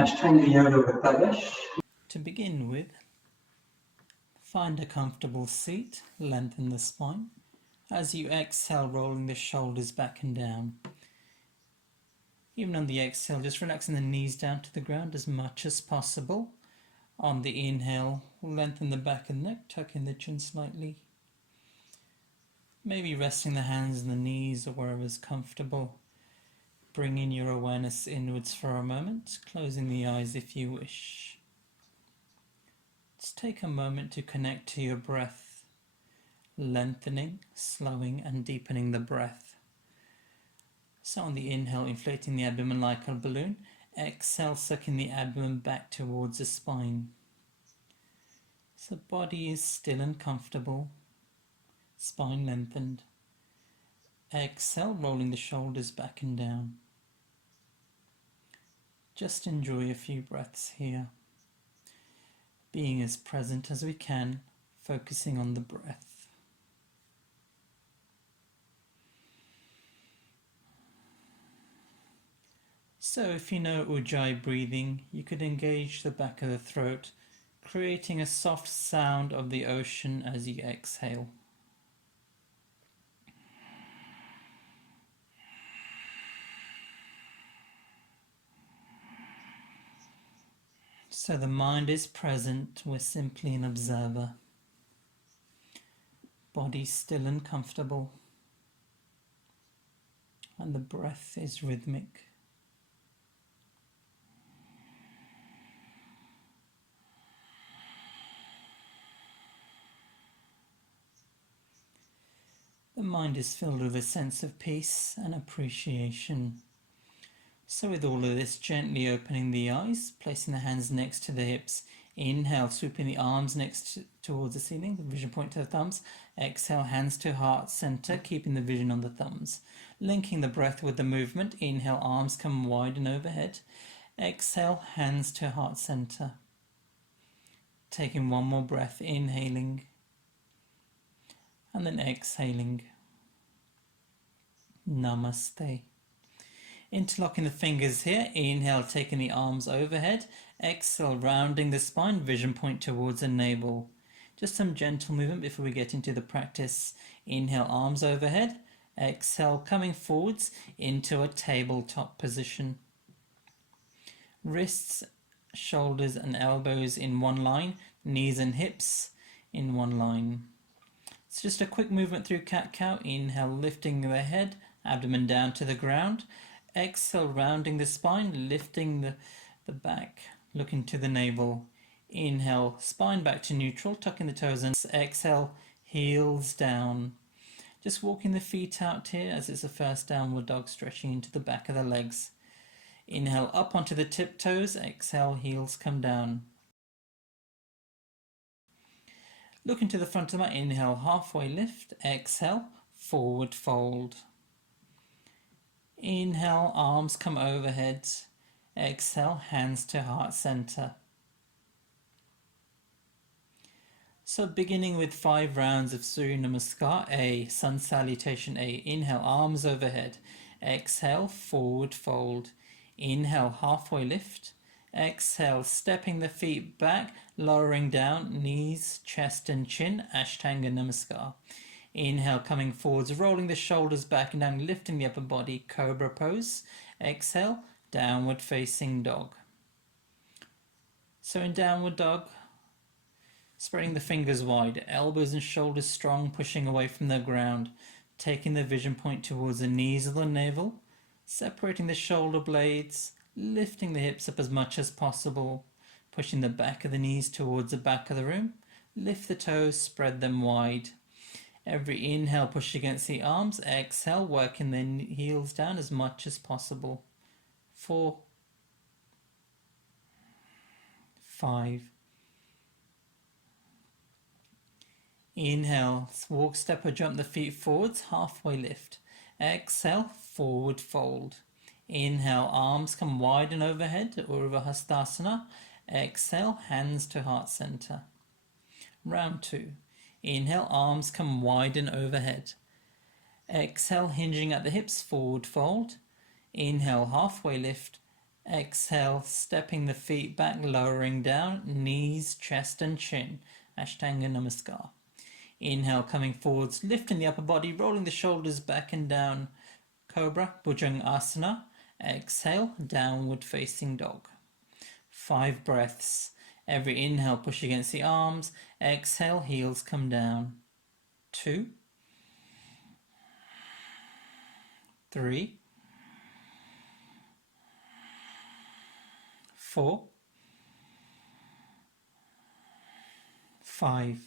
Ashtanga yoga with Tavish. To begin with, find a comfortable seat, lengthen the spine. As you exhale, rolling the shoulders back and down. Even on the exhale, just relaxing the knees down to the ground as much as possible. On the inhale, lengthen the back and neck, tuck in the chin slightly. Maybe resting the hands and the knees or wherever is comfortable. Bringing your awareness inwards for a moment, closing the eyes if you wish. Let's take a moment to connect to your breath, lengthening, slowing and deepening the breath. So on the inhale, inflating the abdomen like a balloon. Exhale, sucking the abdomen back towards the spine. So body is still and comfortable, spine lengthened. Exhale, rolling the shoulders back and down. Just enjoy a few breaths here. Being as present as we can, focusing on the breath. So if you know Ujjayi breathing, you could engage the back of the throat, creating a soft sound of the ocean as you exhale. So the mind is present, we're simply an observer. Body still and comfortable. And the breath is rhythmic. The mind is filled with a sense of peace and appreciation. So with all of this, gently opening the eyes, placing the hands next to the hips. Inhale, swooping the arms towards the ceiling, the vision point to the thumbs. Exhale, hands to heart center, keeping the vision on the thumbs. Linking the breath with the movement. Inhale, arms come wide and overhead. Exhale, hands to heart center. Taking one more breath, inhaling. And then exhaling. Namaste. Interlocking the fingers here. Inhale, taking the arms overhead. Exhale, rounding the spine, vision point towards the navel. Just some gentle movement before we get into the practice. Inhale, arms overhead. Exhale, coming forwards into a tabletop position. Wrists, shoulders and elbows in one line. Knees and hips in one line. It's just a quick movement through cat-cow. Inhale, lifting the head, abdomen down to the ground. Exhale, rounding the spine, lifting the back, looking to the navel. Inhale, spine back to neutral, tucking the toes in. Exhale, heels down. Just walking the feet out here as it's the first downward dog, stretching into the back of the legs. Inhale, up onto the tiptoes. Exhale, heels come down. Looking to the front of the mat. Inhale, halfway lift. Exhale, forward fold. Inhale, arms come overhead. Exhale, hands to heart center. So beginning with 5 rounds of Surya Namaskar. A, sun salutation A. Inhale, arms overhead. Exhale, forward fold. Inhale, halfway lift. Exhale, stepping the feet back, lowering down, knees, chest and chin. Ashtanga Namaskar. Inhale, coming forwards, rolling the shoulders back and down, lifting the upper body, cobra pose. Exhale, downward facing dog. So in downward dog, spreading the fingers wide, elbows and shoulders strong, pushing away from the ground, taking the vision point towards the knees of the navel, separating the shoulder blades, lifting the hips up as much as possible, pushing the back of the knees towards the back of the room, lift the toes, spread them wide. Every inhale, push against the arms. Exhale, working the heels down as much as possible. 4, 5. Inhale, walk, step or jump the feet forwards, halfway lift. Exhale, forward fold. Inhale, arms come wide and overhead, Urdhva Hastasana. Exhale, hands to heart center. Round 2. Inhale, arms come wide and overhead. Exhale, hinging at the hips, forward fold. Inhale, halfway lift. Exhale, stepping the feet back, lowering down, knees, chest and chin. Ashtanga Namaskar. Inhale, coming forwards, lifting the upper body, rolling the shoulders back and down. Cobra, Bhujangasana. Exhale, downward facing dog. 5 breaths. Every inhale, push against the arms. Exhale, heels come down. 2, 3, 4, 5.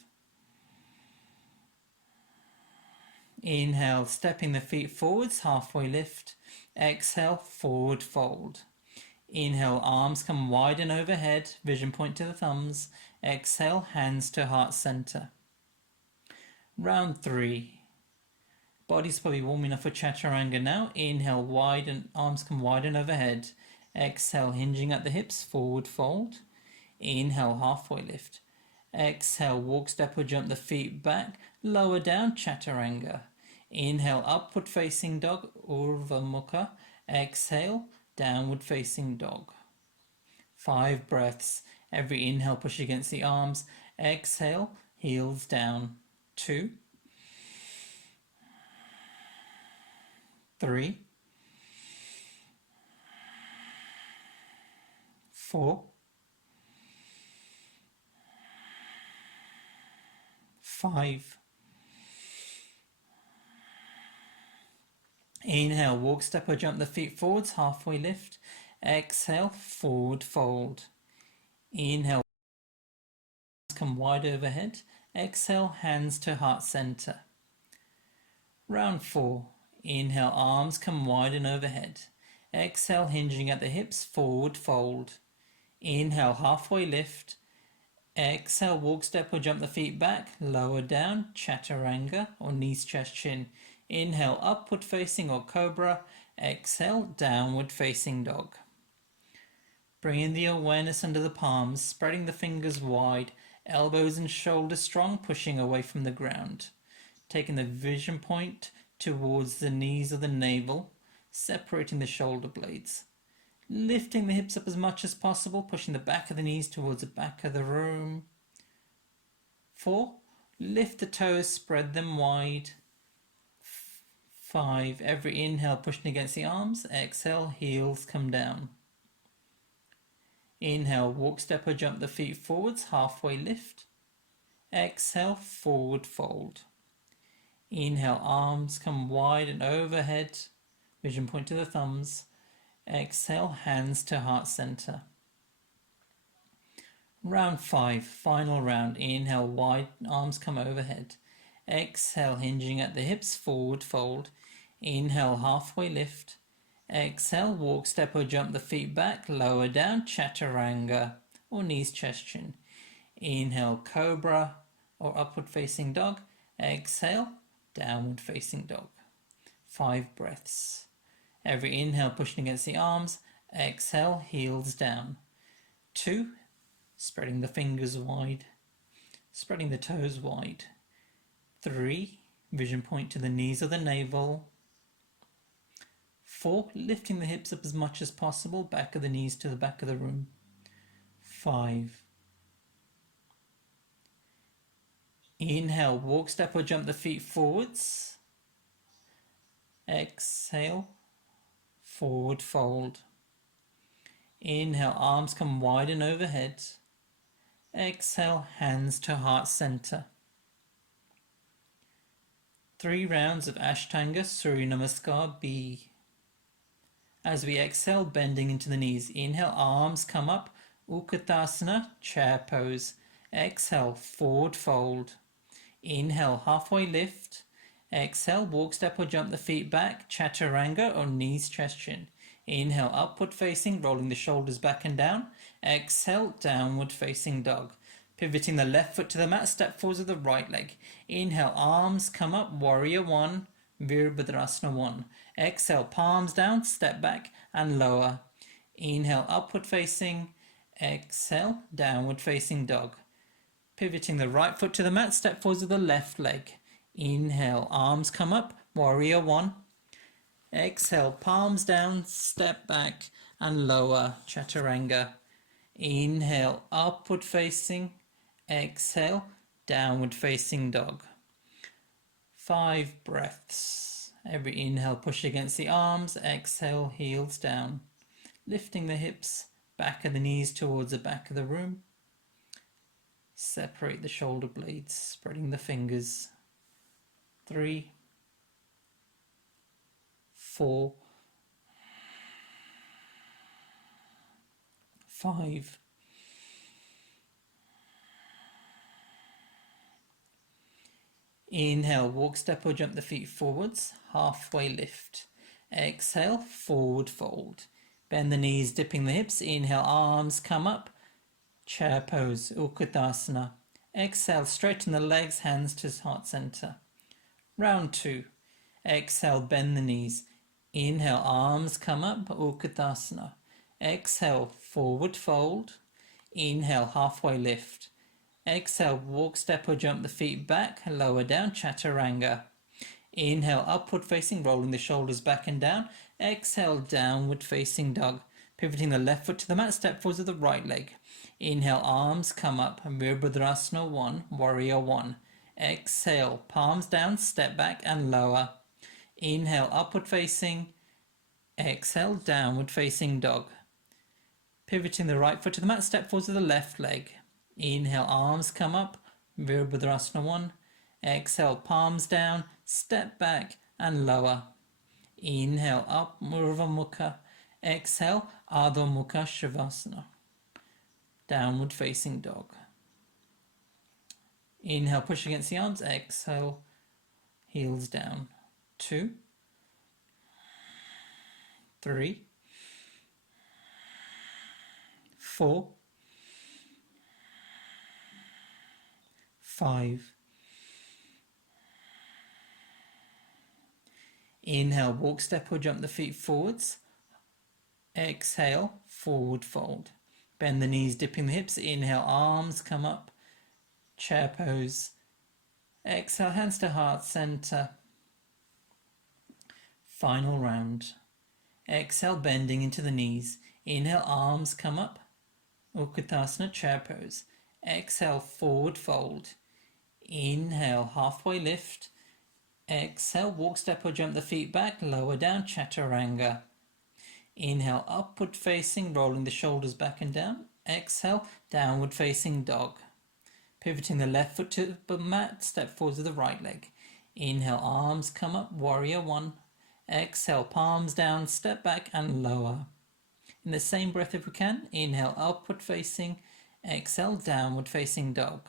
Inhale, stepping the feet forwards, halfway lift. Exhale, forward fold. Inhale, arms come wide and overhead, vision point to the thumbs. Exhale, hands to heart center. Round 3. Body's probably warm enough for chaturanga now. Inhale, wide and arms come wide and overhead. Exhale, hinging at the hips, forward fold. Inhale, halfway lift. Exhale, walk, step or jump the feet back, lower down, chaturanga. Inhale, upward facing dog, Urdhva Mukha. Exhale, downward facing dog. 5 breaths. Every inhale, push against the arms. Exhale, heels down. 2, 3, 4, 5. Inhale, walk, step or jump the feet forwards, halfway lift. Exhale, forward fold. Inhale, come wide overhead. Exhale, hands to heart center. Round 4. Inhale, arms come wide and overhead. Exhale, hinging at the hips, forward fold. Inhale, halfway lift. Exhale, walk, step or jump the feet back, lower down, chaturanga or knees, chest, chin. Inhale, upward facing or cobra. Exhale, downward facing dog. Bring in the awareness under the palms, spreading the fingers wide, elbows and shoulders strong, pushing away from the ground. Taking the vision point towards the knees or the navel, separating the shoulder blades. Lifting the hips up as much as possible, pushing the back of the knees towards the back of the room. 4. Lift the toes, spread them wide. 5. Every inhale, pushing against the arms. Exhale, heels come down. Inhale, walk, step or jump the feet forwards, halfway lift. Exhale, forward fold. Inhale, arms come wide and overhead, vision point to the thumbs. Exhale, hands to heart center. Round 5, final round. Inhale, wide, arms come overhead. Exhale, hinging at the hips, forward fold. Inhale, halfway lift. Exhale, walk, step or jump the feet back, lower down, chaturanga or knees, chest, chin. Inhale, cobra or upward facing dog. Exhale, downward facing dog. 5 breaths. Every inhale, pushing against the arms. Exhale, heels down. 2, spreading the fingers wide, spreading the toes wide. 3, vision point to the knees or the navel. 4, lifting the hips up as much as possible, back of the knees to the back of the room. 5. Inhale, walk, step or jump the feet forwards. Exhale, forward fold. Inhale, arms come wide and overhead. Exhale, hands to heart center. 3 rounds of Ashtanga Surya Namaskar B. As we exhale, bending into the knees. Inhale, arms come up, Utkatasana, chair pose. Exhale, forward fold. Inhale, halfway lift. Exhale, walk, step or jump the feet back, chaturanga or knees, chest, chin. Inhale, upward facing, rolling the shoulders back and down. Exhale, downward facing dog. Pivoting the left foot to the mat, step forwards with the right leg. Inhale, arms come up, warrior 1, Virabhadrasana 1. Exhale, palms down, step back and lower. Inhale, upward facing. Exhale, downward facing dog. Pivoting the right foot to the mat, step forwards with the left leg. Inhale, arms come up, warrior 1. Exhale, palms down, step back and lower, chaturanga. Inhale, upward facing. Exhale, downward facing dog. 5 breaths. Every inhale, push against the arms. Exhale, heels down. Lifting the hips, back of the knees towards the back of the room. Separate the shoulder blades, spreading the fingers. 3, 4, 5. Inhale, walk, step or jump the feet forwards, halfway lift. Exhale, forward fold. Bend the knees, dipping the hips. Inhale, arms come up. Chair pose, Utkatasana. Exhale, straighten the legs, hands to heart center. Round 2. Exhale, bend the knees. Inhale, arms come up, Utkatasana. Exhale, forward fold. Inhale, halfway lift. Exhale, walk, step or jump the feet back, lower down, chaturanga. Inhale, upward facing, rolling the shoulders back and down. Exhale, downward facing dog. Pivoting the left foot to the mat, step forwards with the right leg. Inhale, arms come up, Virabhadrasana 1, warrior 1. Exhale, palms down, step back and lower. Inhale, upward facing. Exhale, downward facing dog. Pivoting the right foot to the mat, step forwards with the left leg. Inhale, arms come up, Virabhadrasana 1. Exhale, palms down, step back and lower. Inhale, up, Urdhva Mukha. Exhale, Adho Mukha Shavasana. Downward facing dog. Inhale, push against the arms. Exhale, heels down. 2, 3, 4, 5. Inhale, walk, step or jump the feet forwards. Exhale, forward fold. Bend the knees, dipping the hips. Inhale, arms come up. Chair pose. Exhale, hands to heart center. Final round. Exhale, bending into the knees. Inhale, arms come up. Utkatasana, chair pose. Exhale, forward fold. Inhale, halfway lift. Exhale, walk, step or jump the feet back, lower down, chaturanga. Inhale, upward facing, rolling the shoulders back and down. Exhale, downward facing dog. Pivoting the left foot to the mat, step forwards with the right leg. Inhale, arms come up, warrior 1. Exhale, palms down, step back and lower. In the same breath if we can, inhale, upward facing. Exhale, downward facing dog.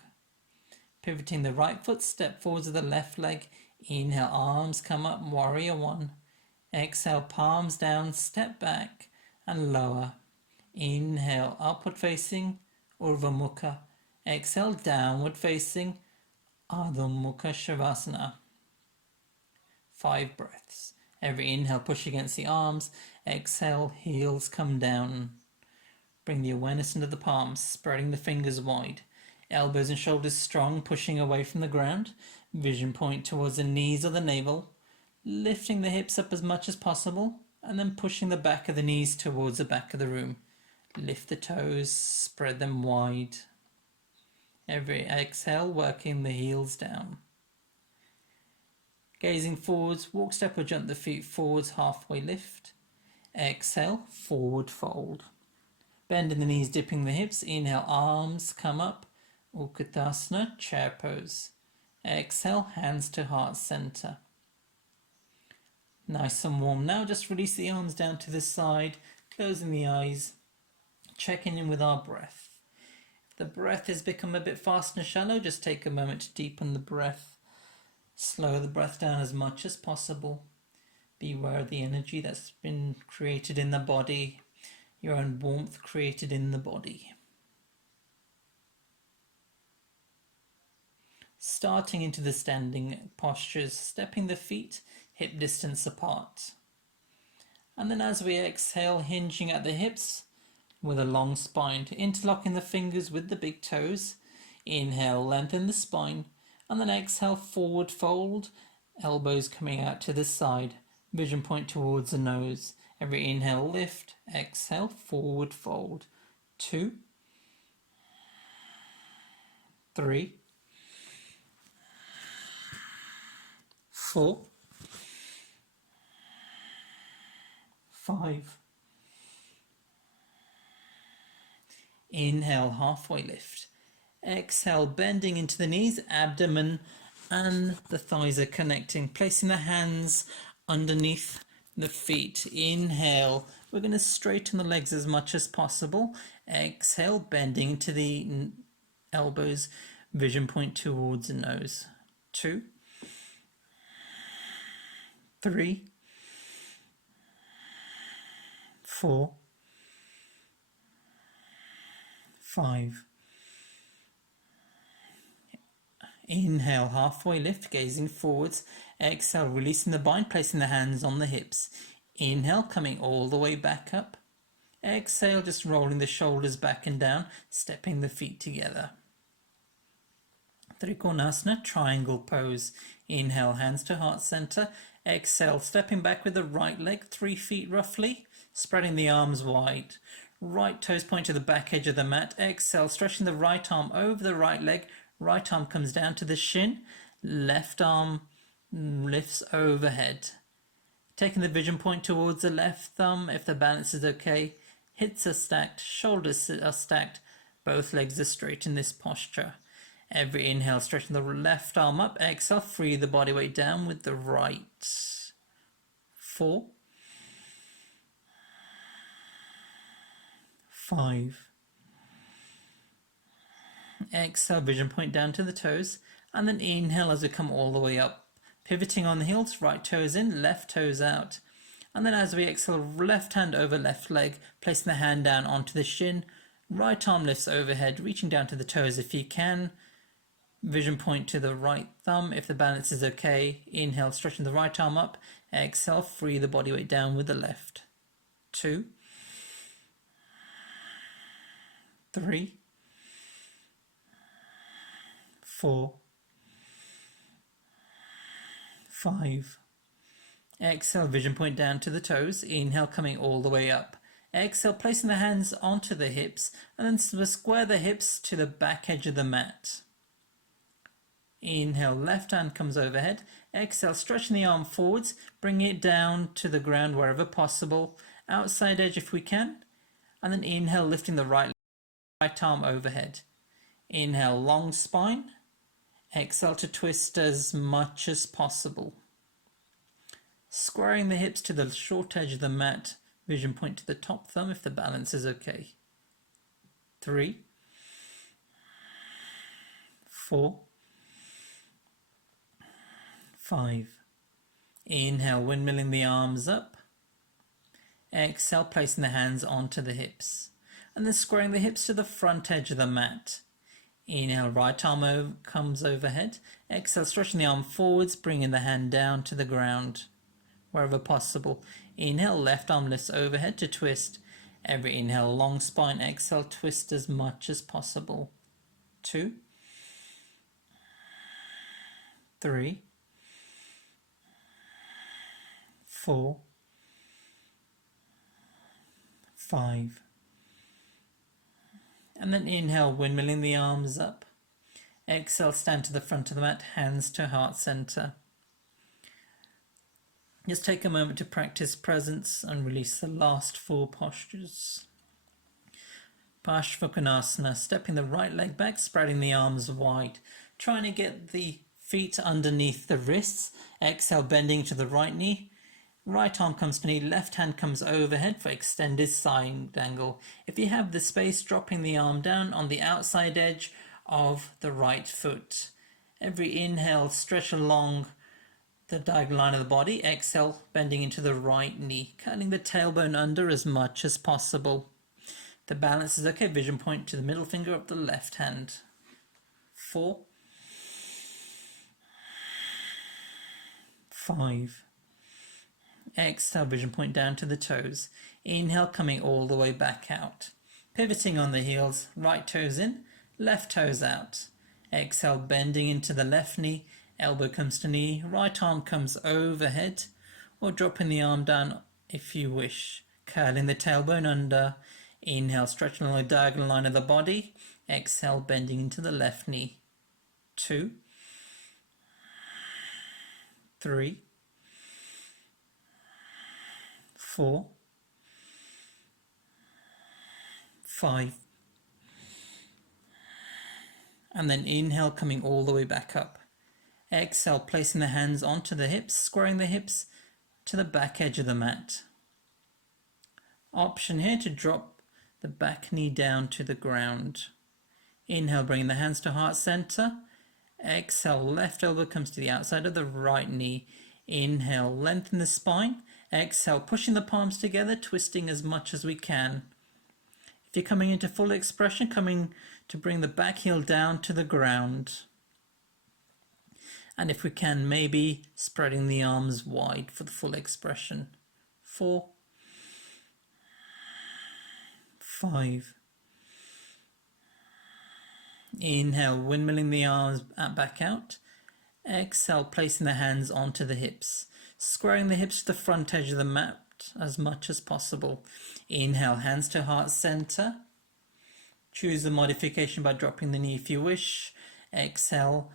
Pivoting the right foot, step forwards with the left leg. Inhale, arms come up, warrior 1. Exhale, palms down, step back and lower. Inhale, upward facing, Urdhva Mukha. Exhale, downward facing, Adho Mukha Shavasana. 5 breaths. Every inhale, push against the arms. Exhale, heels come down. Bring the awareness into the palms, spreading the fingers wide. Elbows and shoulders strong, pushing away from the ground. Vision point towards the knees or the navel. Lifting the hips up as much as possible, and then pushing the back of the knees towards the back of the room. Lift the toes, spread them wide. Every exhale, working the heels down. Gazing forwards, walk, step or jump the feet forwards, halfway lift. Exhale, forward fold. Bending the knees, dipping the hips. Inhale, arms come up. Utkatasana, chair pose. Exhale, hands to heart center. Nice and warm. Now just release the arms down to the side, closing the eyes, checking in with our breath. If the breath has become a bit fast and shallow, just take a moment to deepen the breath. Slow the breath down as much as possible. Be aware of the energy that's been created in the body, your own warmth created in the body. Starting into the standing postures, stepping the feet hip distance apart. And then as we exhale, hinging at the hips with a long spine, interlocking the fingers with the big toes. Inhale, lengthen the spine, and then exhale, forward fold, elbows coming out to the side. Vision point towards the nose. Every inhale, lift. Exhale, forward fold. 2, 3, 4, 5. Inhale, halfway lift. Exhale, bending into the knees, abdomen and the thighs are connecting. Placing the hands underneath the feet. Inhale, we're going to straighten the legs as much as possible. Exhale, bending into the elbows, vision point towards the nose. 2, 3, 4, 5. Inhale, halfway lift, gazing forwards. Exhale, releasing the bind, placing the hands on the hips. Inhale, coming all the way back up. Exhale, just rolling the shoulders back and down, stepping the feet together. Trikonasana, triangle pose. Inhale, hands to heart center. Exhale, stepping back with the right leg, 3 feet roughly, spreading the arms wide. Right toes point to the back edge of the mat. Exhale, stretching the right arm over the right leg. Right arm comes down to the shin. Left arm lifts overhead. Taking the vision point towards the left thumb. If the balance is okay, hips are stacked, shoulders are stacked. Both legs are straight in this posture. Every inhale, stretching the left arm up. Exhale, free the body weight down with the right. 4, 5. Exhale, vision point down to the toes, and then inhale as we come all the way up, pivoting on the heels, right toes in, left toes out. And then as we exhale, left hand over left leg, placing the hand down onto the shin, right arm lifts overhead, reaching down to the toes if you can. Vision point to the right thumb if the balance is okay. Inhale, stretching the right arm up. Exhale, free the body weight down with the left. 2, 3, 4, 5. Exhale, vision point down to the toes. Inhale, coming all the way up. Exhale, placing the hands onto the hips, and then square the hips to the back edge of the mat. Inhale, left hand comes overhead. Exhale, stretching the arm forwards, bringing it down to the ground wherever possible. Outside edge if we can. And then inhale, lifting the right arm overhead. Inhale, long spine. Exhale to twist as much as possible. Squaring the hips to the short edge of the mat. Vision point to the top thumb if the balance is okay. 3, 4, 5. Inhale, windmilling the arms up. Exhale, placing the hands onto the hips. And then squaring the hips to the front edge of the mat. Inhale, right arm comes overhead. Exhale, stretching the arm forwards, bringing the hand down to the ground wherever possible. Inhale, left arm lifts overhead to twist. Every inhale, long spine. Exhale, twist as much as possible. 2, 3, 4, 5. And then inhale, windmilling the arms up. Exhale, stand to the front of the mat, hands to heart center. Just take a moment to practice presence and release the last 4 postures. Parshvakonasana, stepping the right leg back, spreading the arms wide. Trying to get the feet underneath the wrists. Exhale, bending to the right knee. Right arm comes to knee, left hand comes overhead for extended side angle. If you have the space, dropping the arm down on the outside edge of the right foot. Every inhale, stretch along the diagonal line of the body. Exhale, bending into the right knee, curling the tailbone under as much as possible. The balance is okay. Vision point to the middle finger of the left hand. 4, 5. Exhale, vision point down to the toes. Inhale, coming all the way back out. Pivoting on the heels, right toes in, left toes out. Exhale, bending into the left knee, elbow comes to knee, right arm comes overhead. or dropping the arm down if you wish. Curling the tailbone under. Inhale, stretching along the diagonal line of the body. Exhale, bending into the left knee. 2, 3, 4, 5. And then inhale, coming all the way back up. Exhale, placing the hands onto the hips, squaring the hips to the back edge of the mat. Option here to drop the back knee down to the ground. Inhale, bringing the hands to heart center. Exhale, left elbow comes to the outside of the right knee. Inhale, lengthen the spine. Exhale, pushing the palms together, twisting as much as we can. If you're coming into full expression, coming to bring the back heel down to the ground. And if we can, maybe spreading the arms wide for the full expression. 4, 5. Inhale, windmilling the arms back out. Exhale, placing the hands onto the hips, squaring the hips to the front edge of the mat as much as possible. Inhale, hands to heart center. Choose the modification by dropping the knee if you wish. Exhale,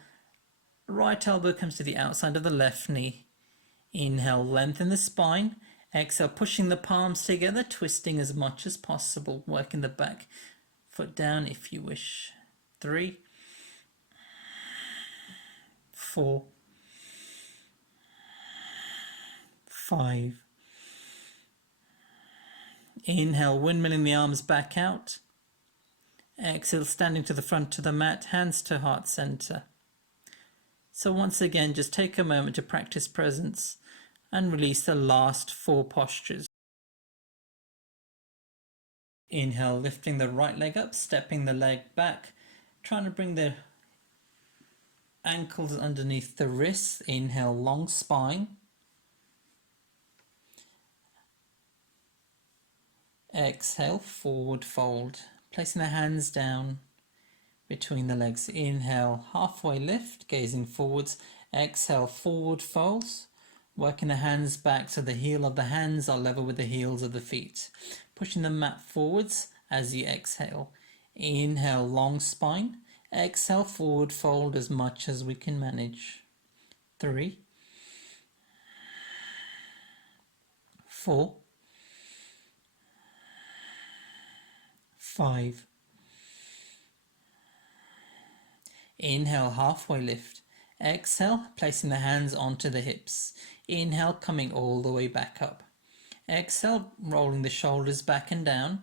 right elbow comes to the outside of the left knee. Inhale, lengthen the spine. Exhale, pushing the palms together, twisting as much as possible, working the back foot down if you wish. 3, 4, 5. Inhale, windmilling the arms back out. Exhale, standing to the front of the mat, hands to heart center. So once again, just take a moment to practice presence and release the last 4 postures. Inhale, lifting the right leg up, stepping the leg back, trying to bring the ankles underneath the wrists. Inhale, long spine. Exhale, forward fold. Placing the hands down between the legs. Inhale, halfway lift, gazing forwards. Exhale, forward folds. Working the hands back so the heel of the hands are level with the heels of the feet. Pushing the mat forwards as you exhale. Inhale, long spine. Exhale, forward fold as much as we can manage. 3, 4, 5. Inhale, halfway lift. Exhale, placing the hands onto the hips. Inhale, coming all the way back up. Exhale, rolling the shoulders back and down.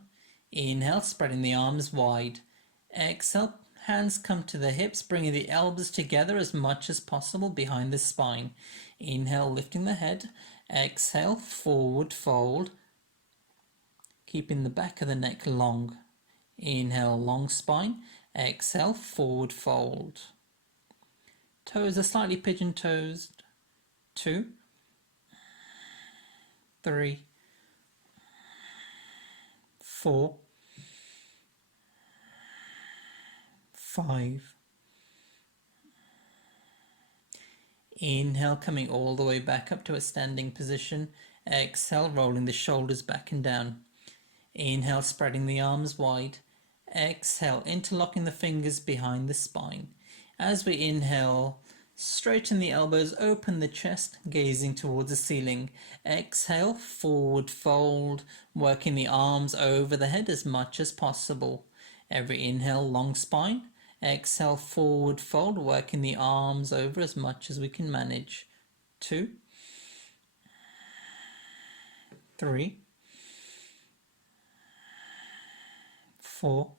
Inhale, spreading the arms wide. Exhale, hands come to the hips, bringing the elbows together as much as possible behind the spine. Inhale, lifting the head. Exhale, forward fold, keeping the back of the neck long. Inhale, long spine. Exhale, forward fold. Toes are slightly pigeon-toed. 2, 3, 4, 5. Inhale, coming all the way back up to a standing position. Exhale, rolling the shoulders back and down. Inhale, spreading the arms wide. Exhale, interlocking the fingers behind the spine. As we inhale, straighten the elbows, open the chest, gazing towards the ceiling. Exhale, forward fold, working the arms over the head as much as possible. Every inhale, long spine. Exhale, forward fold, working the arms over as much as we can manage. 2, 3, 4,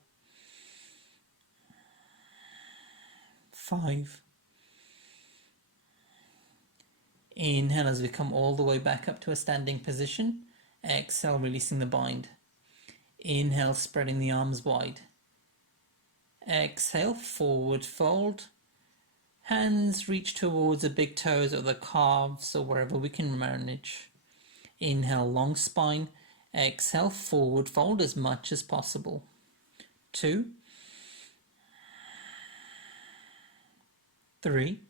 5. Inhale as we come all the way back up to a standing position. Exhale, releasing the bind. Inhale, spreading the arms wide. Exhale, forward fold. Hands reach towards the big toes or the calves or wherever we can manage. Inhale, long spine. Exhale, forward fold as much as possible. 2, 3.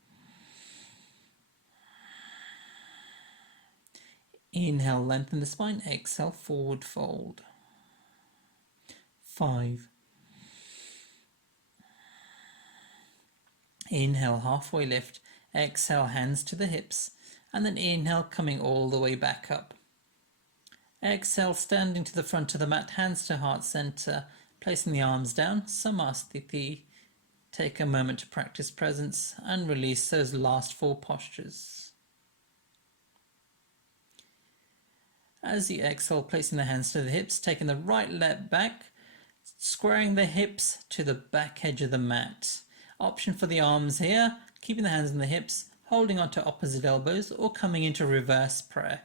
Inhale, lengthen the spine. Exhale, forward fold. 5. Inhale, halfway lift. Exhale, hands to the hips. And then inhale, coming all the way back up. Exhale, standing to the front of the mat, hands to heart center, placing the arms down, Samasthiti. Take a moment to practice presence and release those last 4 postures. As you exhale, placing the hands to the hips, taking the right leg back, squaring the hips to the back edge of the mat. Option for the arms here, keeping the hands on the hips, holding onto opposite elbows, or coming into reverse prayer.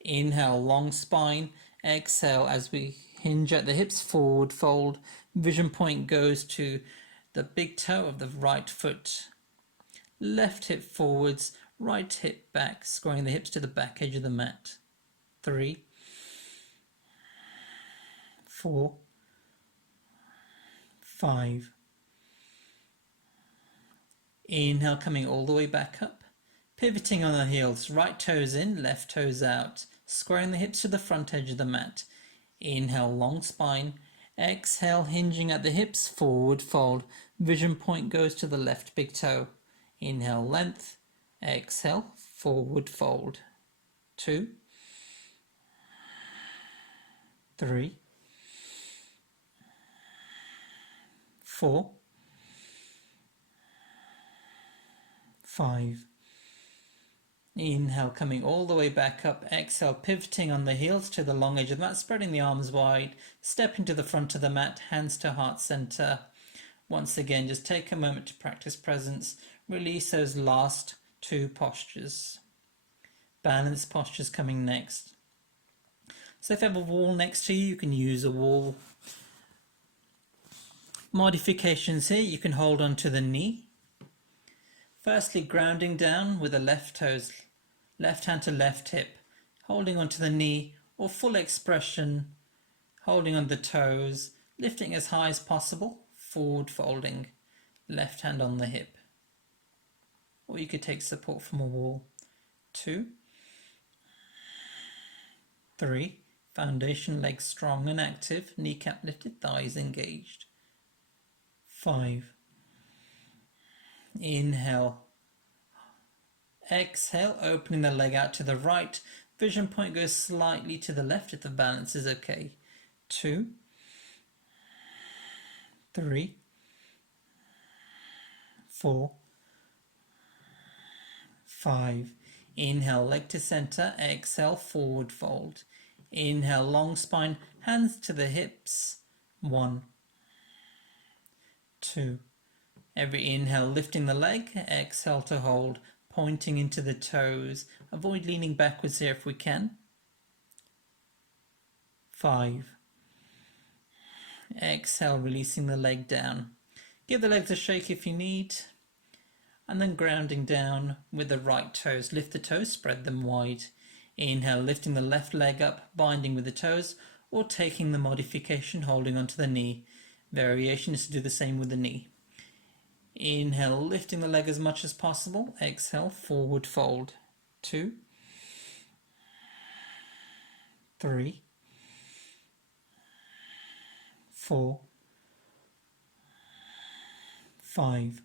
Inhale, long spine. Exhale, as we hinge at the hips, forward fold. Vision point goes to the big toe of the right foot. Left hip forwards, right hip back, squaring the hips to the back edge of the mat. 3, 4, 5. Inhale, coming all the way back up. Pivoting on the heels, right toes in, left toes out. Squaring the hips to the front edge of the mat. Inhale, long spine. Exhale, hinging at the hips, forward fold. Vision point goes to the left big toe. Inhale, length. Exhale, forward fold. 2, 3, 4, 5. Inhale, coming all the way back up. Exhale, pivoting on the heels to the long edge of the mat, spreading the arms wide, stepping to the front of the mat, hands to heart center. Once again, just take a moment to practice presence. Release those last 2 postures. Balance postures coming next. So if you have a wall next to you, you can use a wall. Modifications here, you can hold onto the knee. Firstly, grounding down with the left toes, left hand to left hip, holding onto the knee, or full expression, holding on the toes, lifting as high as possible, forward folding, left hand on the hip. Or you could take support from a wall. 2, 3, foundation legs strong and active, kneecap lifted, thighs engaged. 5. Inhale. Exhale, opening the leg out to the right. Vision point goes slightly to the left if the balance is okay. 2, 3, 4, 5. Inhale, leg to center. Exhale, forward fold. Inhale, long spine, hands to the hips. 1, 2. Every inhale, lifting the leg. Exhale to hold, pointing into the toes. Avoid leaning backwards here if we can. 5. Exhale, releasing the leg down. Give the legs a shake if you need. And then grounding down with the right toes. Lift the toes, spread them wide. Inhale, lifting the left leg up, binding with the toes, or taking the modification, holding onto the knee. Variation is to do the same with the knee. Inhale, lifting the leg as much as possible. Exhale, forward fold. 2, 3, 4, 5.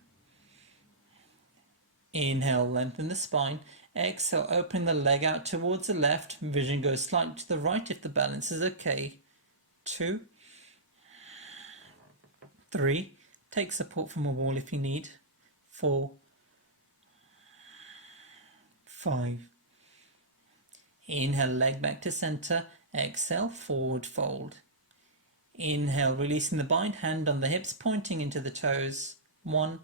Inhale, lengthen the spine. Exhale, opening the leg out towards the left. Vision goes slightly to the right if the balance is okay. 2, 3. Take support from a wall if you need. 4, 5. Inhale, leg back to center. Exhale, forward fold. Inhale, releasing the bind, hand on the hips, pointing into the toes. 1,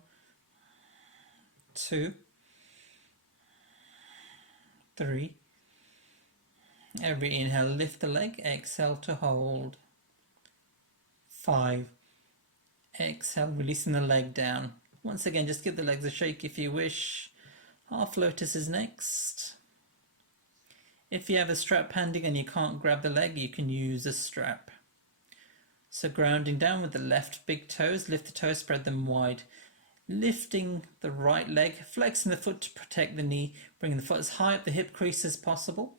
2, 3. Every inhale, lift the leg. Exhale to hold. 5. Exhale, releasing the leg down. Once again, just give the legs a shake if you wish. Half lotus is next. If you have a strap handy and you can't grab the leg, you can use a strap. So grounding down with the left big toes, lift the toes, spread them wide. Lifting the right leg, flexing the foot to protect the knee, bringing the foot as high up the hip crease as possible.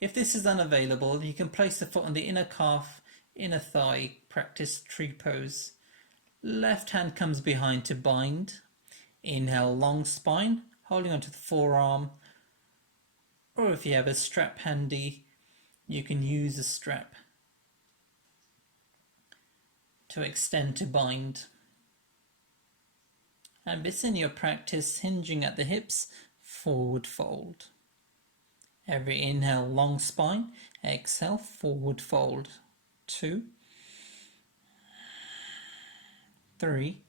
If this is unavailable, you can place the foot on the inner calf, inner thigh, practice tree pose. Left hand comes behind to bind. Inhale, long spine, holding onto the forearm. Or if you have a strap handy, you can use a strap to extend to bind. And begin your practice hinging at the hips, forward fold. Every inhale, long spine. Exhale, forward fold. 2, 3,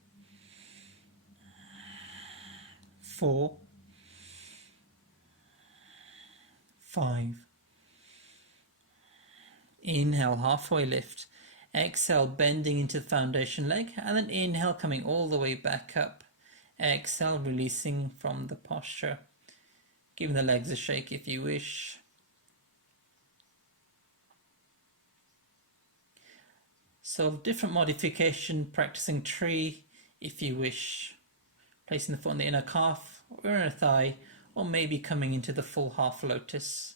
4, 5. Inhale, halfway lift. Exhale, bending into the foundation leg, and then inhale, coming all the way back up. Exhale, releasing from the posture. Giving the legs a shake if you wish. So different modification, practicing tree if you wish. Placing the foot on the inner calf or inner thigh, or maybe coming into the full half lotus.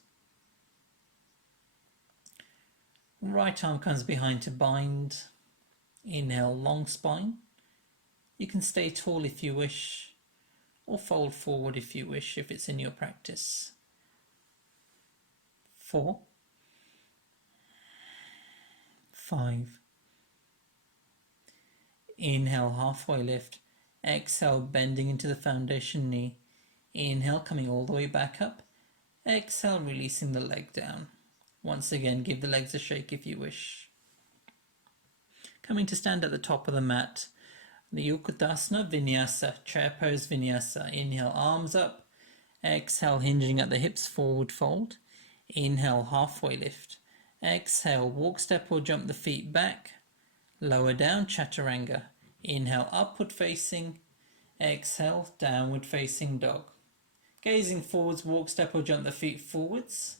Right arm comes behind to bind. Inhale, long spine. You can stay tall if you wish, or fold forward if you wish, if it's in your practice. 4, 5. Inhale, halfway lift. Exhale, bending into the foundation knee. Inhale, coming all the way back up. Exhale, releasing the leg down. Once again, give the legs a shake if you wish. Coming to stand at the top of the mat. The Utkatasana Vinyasa, chair pose Vinyasa. Inhale, arms up. Exhale, hinging at the hips, forward fold. Inhale, halfway lift. Exhale, walk, step or jump the feet back. Lower down, Chaturanga. Inhale, upward facing. Exhale, downward facing dog. Gazing forwards, walk, step or jump the feet forwards.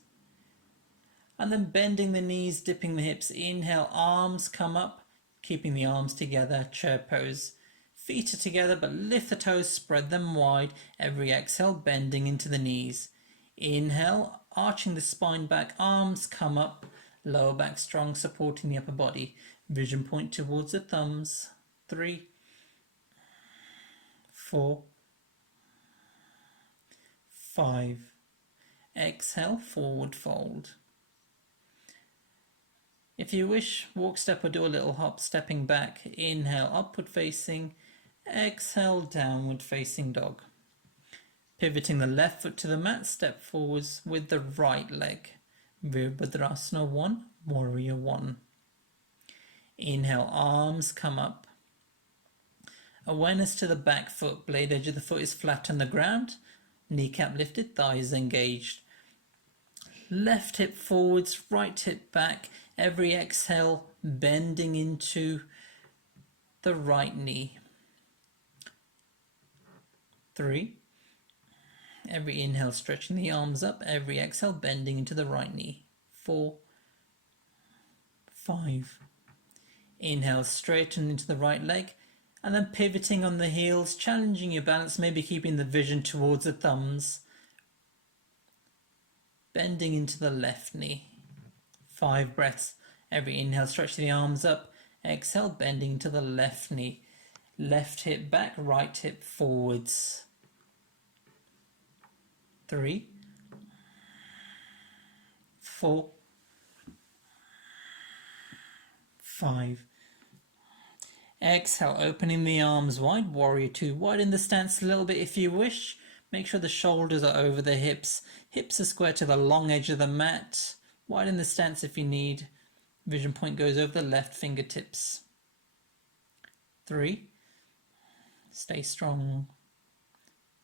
And then bending the knees, dipping the hips. Inhale, arms come up, keeping the arms together, chair pose. Feet are together, but lift the toes, spread them wide. Every exhale, bending into the knees. Inhale, arching the spine back, arms come up, lower back strong, supporting the upper body. Vision point towards the thumbs. 3, 4, 5. Exhale, forward fold. If you wish, walk, step or do a little hop, stepping back. Inhale, upward facing. Exhale, downward facing dog. Pivoting the left foot to the mat, step forwards with the right leg. Virabhadrasana 1, Warrior 1. Inhale, arms come up. Awareness to the back foot, blade edge of the foot is flat on the ground. Kneecap lifted, thighs engaged. Left hip forwards, right hip back. Every exhale, bending into the right knee. 3. Every inhale, stretching the arms up. Every exhale, bending into the right knee. 4, 5. Inhale, straighten into the right leg. And then pivoting on the heels, challenging your balance, maybe keeping the vision towards the thumbs. Bending into the left knee. 5 breaths. Every inhale, stretch the arms up. Exhale, bending to the left knee. Left hip back, right hip forwards. 3, 4, 5. Exhale, opening the arms wide, Warrior 2. Widen the stance a little bit if you wish. Make sure the shoulders are over the hips. Hips are square to the long edge of the mat. Widen the stance if you need. Vision point goes over the left fingertips. 3. Stay strong.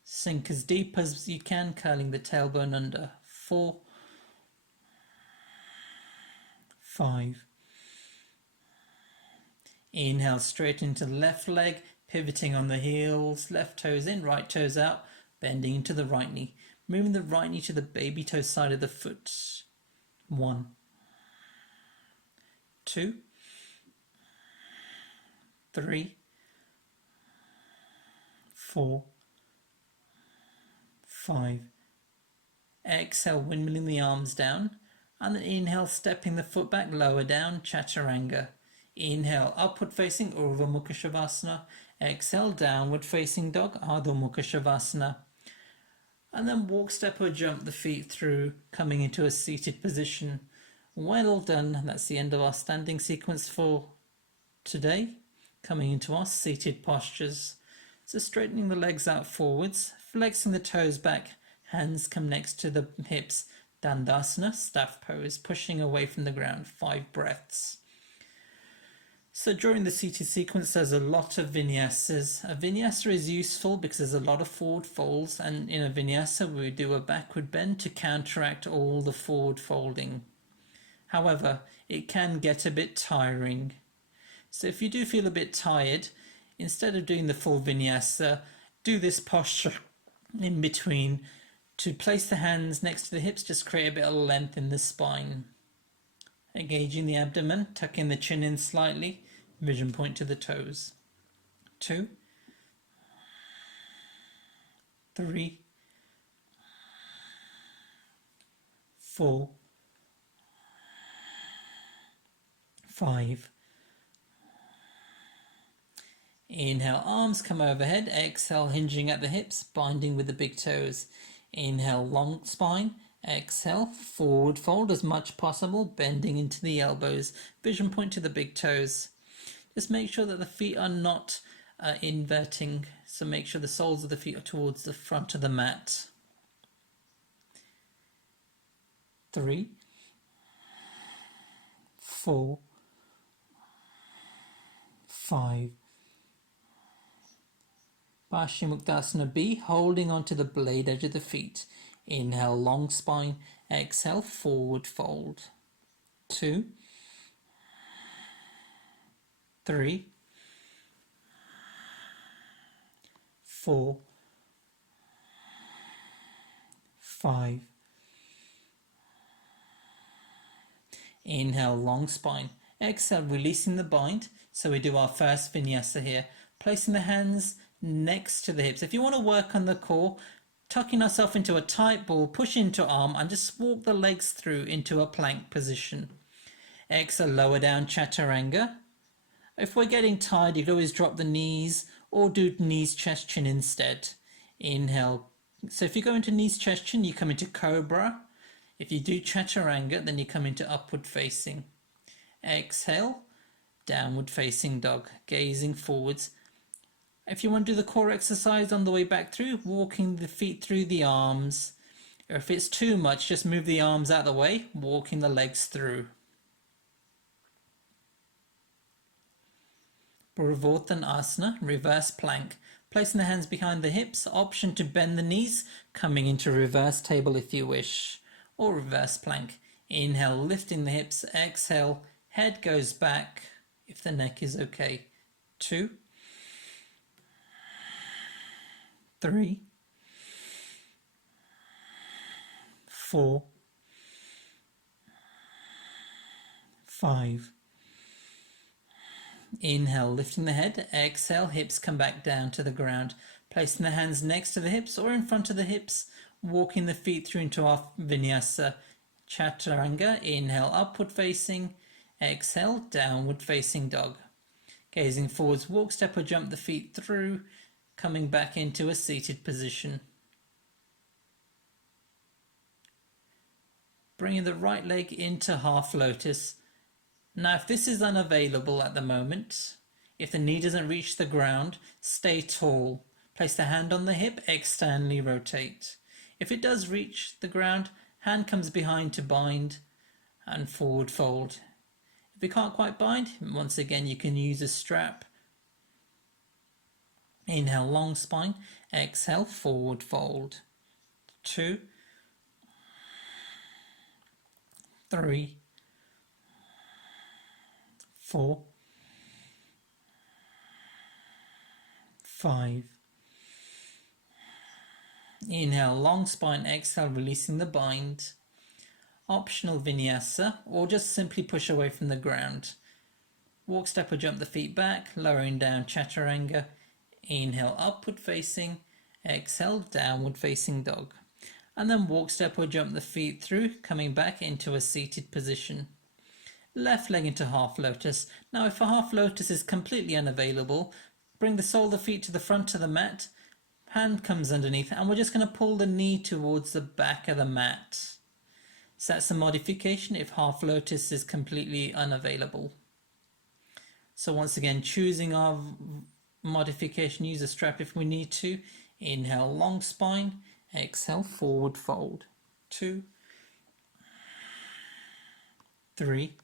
Sink as deep as you can, curling the tailbone under. 4, 5. Inhale, straight into the left leg, pivoting on the heels, left toes in, right toes out, bending into the right knee. Moving the right knee to the baby toe side of the foot. 1, 2, 3, 4, 5. Exhale, windmilling the arms down. And then inhale, stepping the foot back, lower down, chaturanga. Inhale, upward facing Urdhva Mukha Shavasana. Exhale, downward facing dog, Adho Mukha Shavasana. And then walk, step or jump the feet through, coming into a seated position. Well done. That's the end of our standing sequence for today. Coming into our seated postures. So straightening the legs out forwards, flexing the toes back, hands come next to the hips. Dandasana, staff pose, pushing away from the ground, 5 breaths. So during the seated sequence, there's a lot of vinyasas. A vinyasa is useful because there's a lot of forward folds, and in a vinyasa we do a backward bend to counteract all the forward folding. However, it can get a bit tiring. So if you do feel a bit tired, instead of doing the full vinyasa, do this posture in between to place the hands next to the hips, just create a bit of length in the spine. Engaging the abdomen, tucking the chin in slightly, vision point to the toes. 2, 3, 4, 5. Inhale, arms come overhead. Exhale, hinging at the hips, binding with the big toes. Inhale, long spine. Exhale, forward fold as much possible, bending into the elbows. Vision point to the big toes. Just make sure that the feet are not inverting. So make sure the soles of the feet are towards the front of the mat. 3, 4, 5. Paschimottanasana B, holding onto the blade edge of the feet. Inhale, long spine. Exhale, forward fold. 2, 3, 4, 5. Inhale, long spine. Exhale, releasing the bind. So we do our first vinyasa here. Placing the hands next to the hips. If you want to work on the core, tucking ourselves into a tight ball, push into arm and just walk the legs through into a plank position. Exhale, lower down, chaturanga. If we're getting tired, you can always drop the knees or do knees, chest, chin instead. Inhale. So if you go into knees, chest, chin, you come into cobra. If you do chaturanga, then you come into upward facing. Exhale, downward facing dog, gazing forwards. If you want to do the core exercise on the way back through, walking the feet through the arms. Or if it's too much, just move the arms out of the way, walking the legs through. Purvottanasana, reverse plank. Placing the hands behind the hips, option to bend the knees, coming into reverse table if you wish. Or reverse plank. Inhale, lifting the hips. Exhale, head goes back if the neck is okay. 2, 3, 4, 5. Inhale, lifting the head. Exhale, hips come back down to the ground. Placing the hands next to the hips or in front of the hips. Walking the feet through into our vinyasa. Chaturanga. Inhale, upward facing. Exhale, downward facing dog. Gazing forwards, walk, step or jump the feet through. Coming back into a seated position. Bringing the right leg into half lotus. Now, if this is unavailable at the moment, if the knee doesn't reach the ground, stay tall. Place the hand on the hip, externally rotate. If it does reach the ground, hand comes behind to bind and forward fold. If you can't quite bind, once again you can use a strap. Inhale, long spine. Exhale, forward fold. 2, 3, 4, 5. Inhale, long spine. Exhale, releasing the bind. Optional vinyasa, or just simply push away from the ground. Walk, step or jump the feet back, lowering down, chaturanga. Inhale, upward facing. Exhale, downward facing dog. and then walk, step or jump the feet through, coming back into a seated position. Left leg into half lotus. Now if a half lotus is completely unavailable, bring the sole of the feet to the front of the mat, hand comes underneath, and we're just going to pull the knee towards the back of the mat. So that's a modification if half lotus is completely unavailable. So once again, choosing our modification, use a strap if we need to. Inhale, long spine. Exhale, forward fold. 2, 3,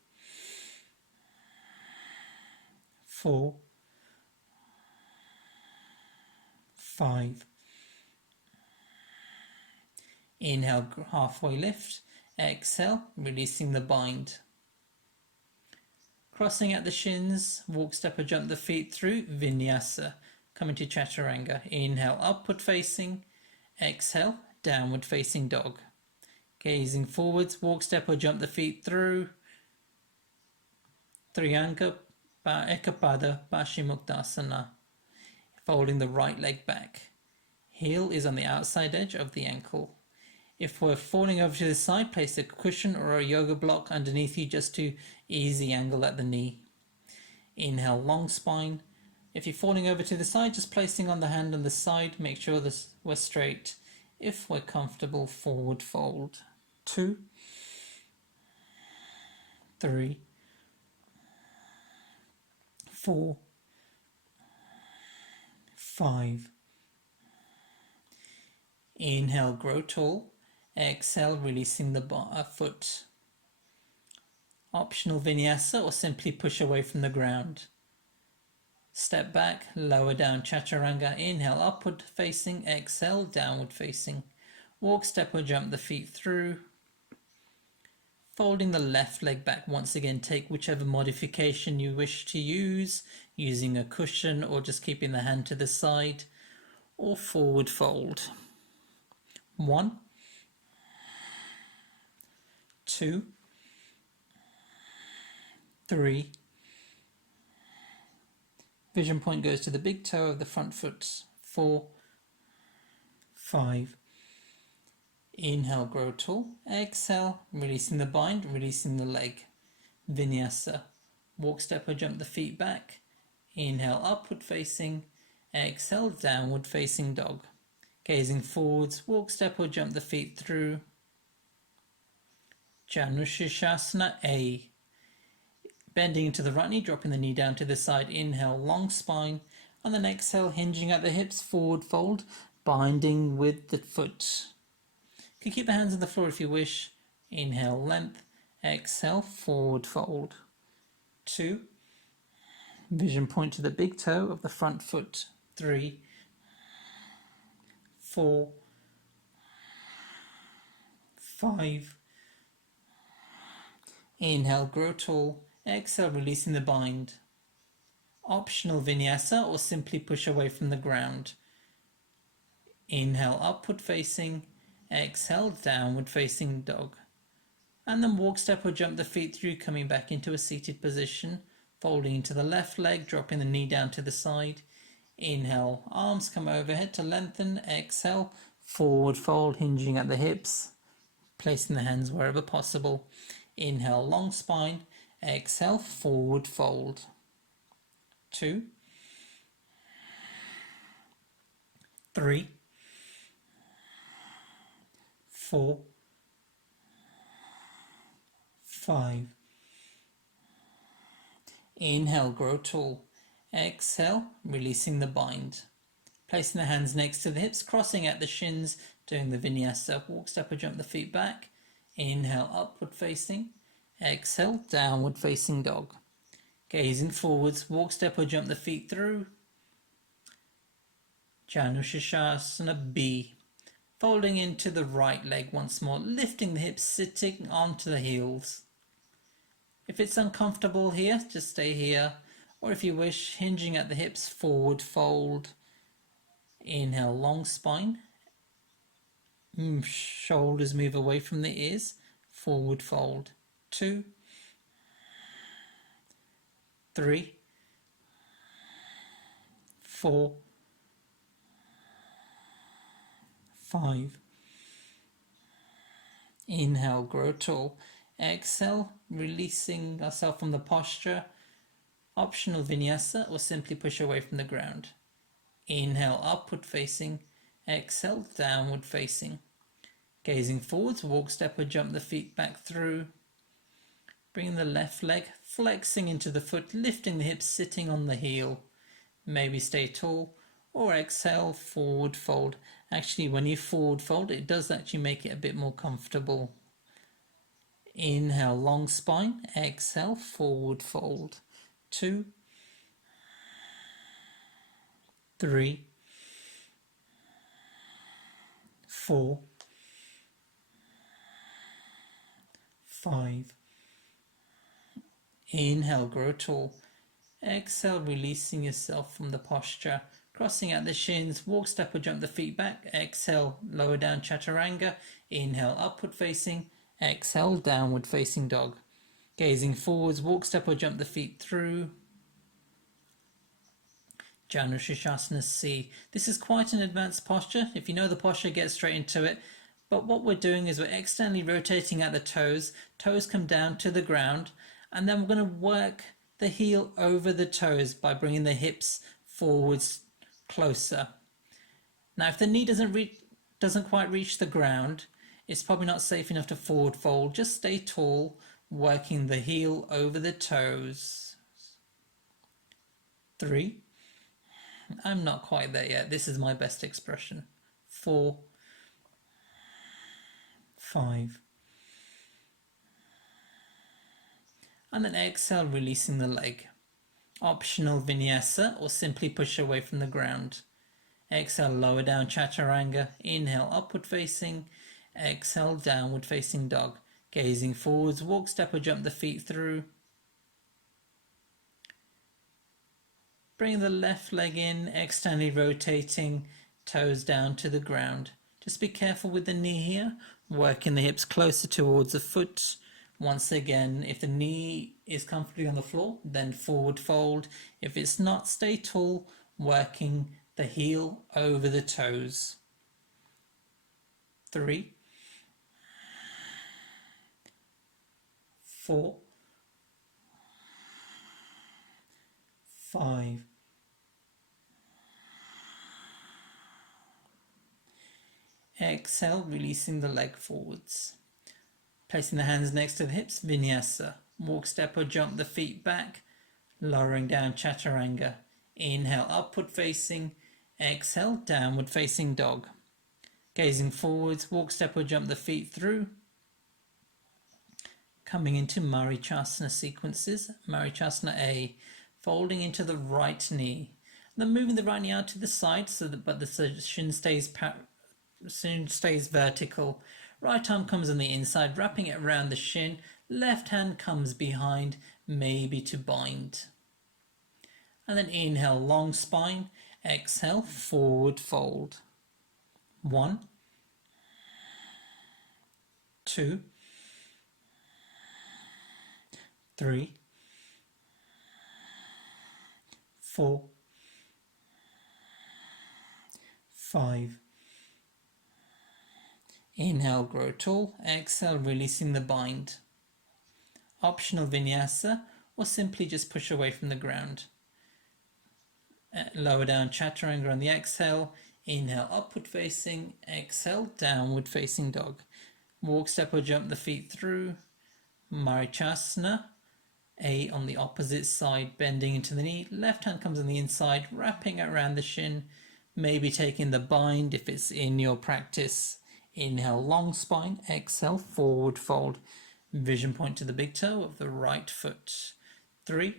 4, 5. Inhale, halfway lift. Exhale, releasing the bind. Crossing at the shins, walk, step or jump the feet through, vinyasa. Coming to chaturanga. Inhale, upward facing. Exhale, downward facing dog. Gazing forwards, walk, step or jump the feet through, Trianga Ekapada Paschimottanasana. Folding the right leg back. Heel is on the outside edge of the ankle. If we're falling over to the side, place a cushion or a yoga block underneath you just to ease the angle at the knee. Inhale, long spine. If you're falling over to the side, just placing on the hand on the side, make sure that we're straight. If we're comfortable, forward fold. 2, 3, 4, 5. Inhale, grow tall. Exhale, releasing the foot. Optional vinyasa or simply push away from the ground. Step back, lower down chaturanga. Inhale, upward facing. Exhale, downward facing. Walk, step or jump the feet through. Folding the left leg back. Once again, take whichever modification you wish to use, using a cushion or just keeping the hand to the side, or forward fold. 1, 2, 3. Vision point goes to the big toe of the front foot. 4, 5. Inhale, grow tall. Exhale, releasing the bind, releasing the leg. Vinyasa. Walk, step or jump the feet back. Inhale, upward facing. Exhale, downward facing dog. Gazing forwards, walk, step or jump the feet through. Janushirshasana A. Bending into the right knee, dropping the knee down to the side. Inhale, long spine. And then exhale, hinging at the hips, forward fold, binding with the foot. You can keep the hands on the floor if you wish. Inhale, length. Exhale, forward fold. 2. Vision point to the big toe of the front foot. 3, 4, 5. Inhale, grow tall. Exhale, releasing the bind. Optional vinyasa or simply push away from the ground. Inhale, upward facing. Exhale, downward facing dog. And then walk, step or jump the feet through, coming back into a seated position. Folding into the left leg, dropping the knee down to the side. Inhale, arms come overhead to lengthen. Exhale, forward fold, hinging at the hips. Placing the hands wherever possible. Inhale, long spine. Exhale, forward fold. 2, 3, 4, 5. Inhale, grow tall. Exhale, releasing the bind. Placing the hands next to the hips, crossing at the shins, doing the vinyasa. Walk, step or jump the feet back. Inhale, upward facing. Exhale, downward facing dog. Gazing forwards, walk, step or jump the feet through. Janushirshasana B. Folding into the right leg once more, lifting the hips, sitting onto the heels. If it's uncomfortable here, just stay here. Or if you wish, hinging at the hips, forward fold. Inhale, long spine. Shoulders move away from the ears. Forward fold. 2, 3, 4, 5. Inhale, grow tall. Exhale, releasing ourselves from the posture. Optional vinyasa or simply push away from the ground. Inhale, upward facing. Exhale, downward facing. Gazing forwards, walk, step or jump the feet back through. Bring the left leg, flexing into the foot, lifting the hips, sitting on the heel. Maybe stay tall, or exhale, forward fold. Actually, when you forward fold, it does actually make it a bit more comfortable. Inhale, long spine. Exhale, forward fold. 2, 3, 4, 5. Inhale, grow tall. Exhale, releasing yourself from the posture. Crossing out the shins, walk, step or jump the feet back. Exhale, lower down chaturanga. Inhale, upward facing. Exhale, downward facing dog. Gazing forwards, walk, step or jump the feet through. Janu Shishasana C. This is quite an advanced posture. If you know the posture, get straight into it. But what we're doing is we're externally rotating at the toes. Toes come down to the ground. And then we're going to work the heel over the toes by bringing the hips forwards closer. Now, if the knee doesn't quite reach the ground, it's probably not safe enough to forward fold. Just stay tall, working the heel over the toes. 3. I'm not quite there yet. This is my best expression. 4, 5. And then exhale, releasing the leg. Optional vinyasa or simply push away from the ground. Exhale, lower down chaturanga. Inhale, upward facing. Exhale, downward facing dog. Gazing forwards, walk, step or jump the feet through. Bring the left leg in, externally rotating, toes down to the ground. Just be careful with the knee here, working the hips closer towards the foot. Once again, if the knee is comfortably on the floor, then forward fold. If it's not, stay tall, working the heel over the toes. 3, 4, 5. Exhale, releasing the leg forwards. Placing the hands next to the hips, vinyasa. Walk, step or jump the feet back, lowering down chaturanga. Inhale, upward facing. Exhale, downward facing dog. Gazing forwards, walk, step or jump the feet through. Coming into Marichasana sequences. Marichasana A, folding into the right knee. Then moving the right knee out to the side so that the shin stays vertical. Right arm comes on the inside, wrapping it around the shin. Left hand comes behind, maybe to bind. And then inhale, long spine. Exhale, forward fold. 1, 2, 3, 4, 5. Inhale, grow tall. Exhale, releasing the bind. Optional vinyasa or simply just push away from the ground. Lower down chaturanga on the exhale. Inhale, upward facing. Exhale, downward facing dog. Walk, step or jump the feet through. Marichasana A on the opposite side, bending into the knee. Left hand comes on the inside, wrapping it around the shin. Maybe taking the bind if it's in your practice. Inhale, long spine. Exhale, forward fold. Vision point to the big toe of the right foot. 3,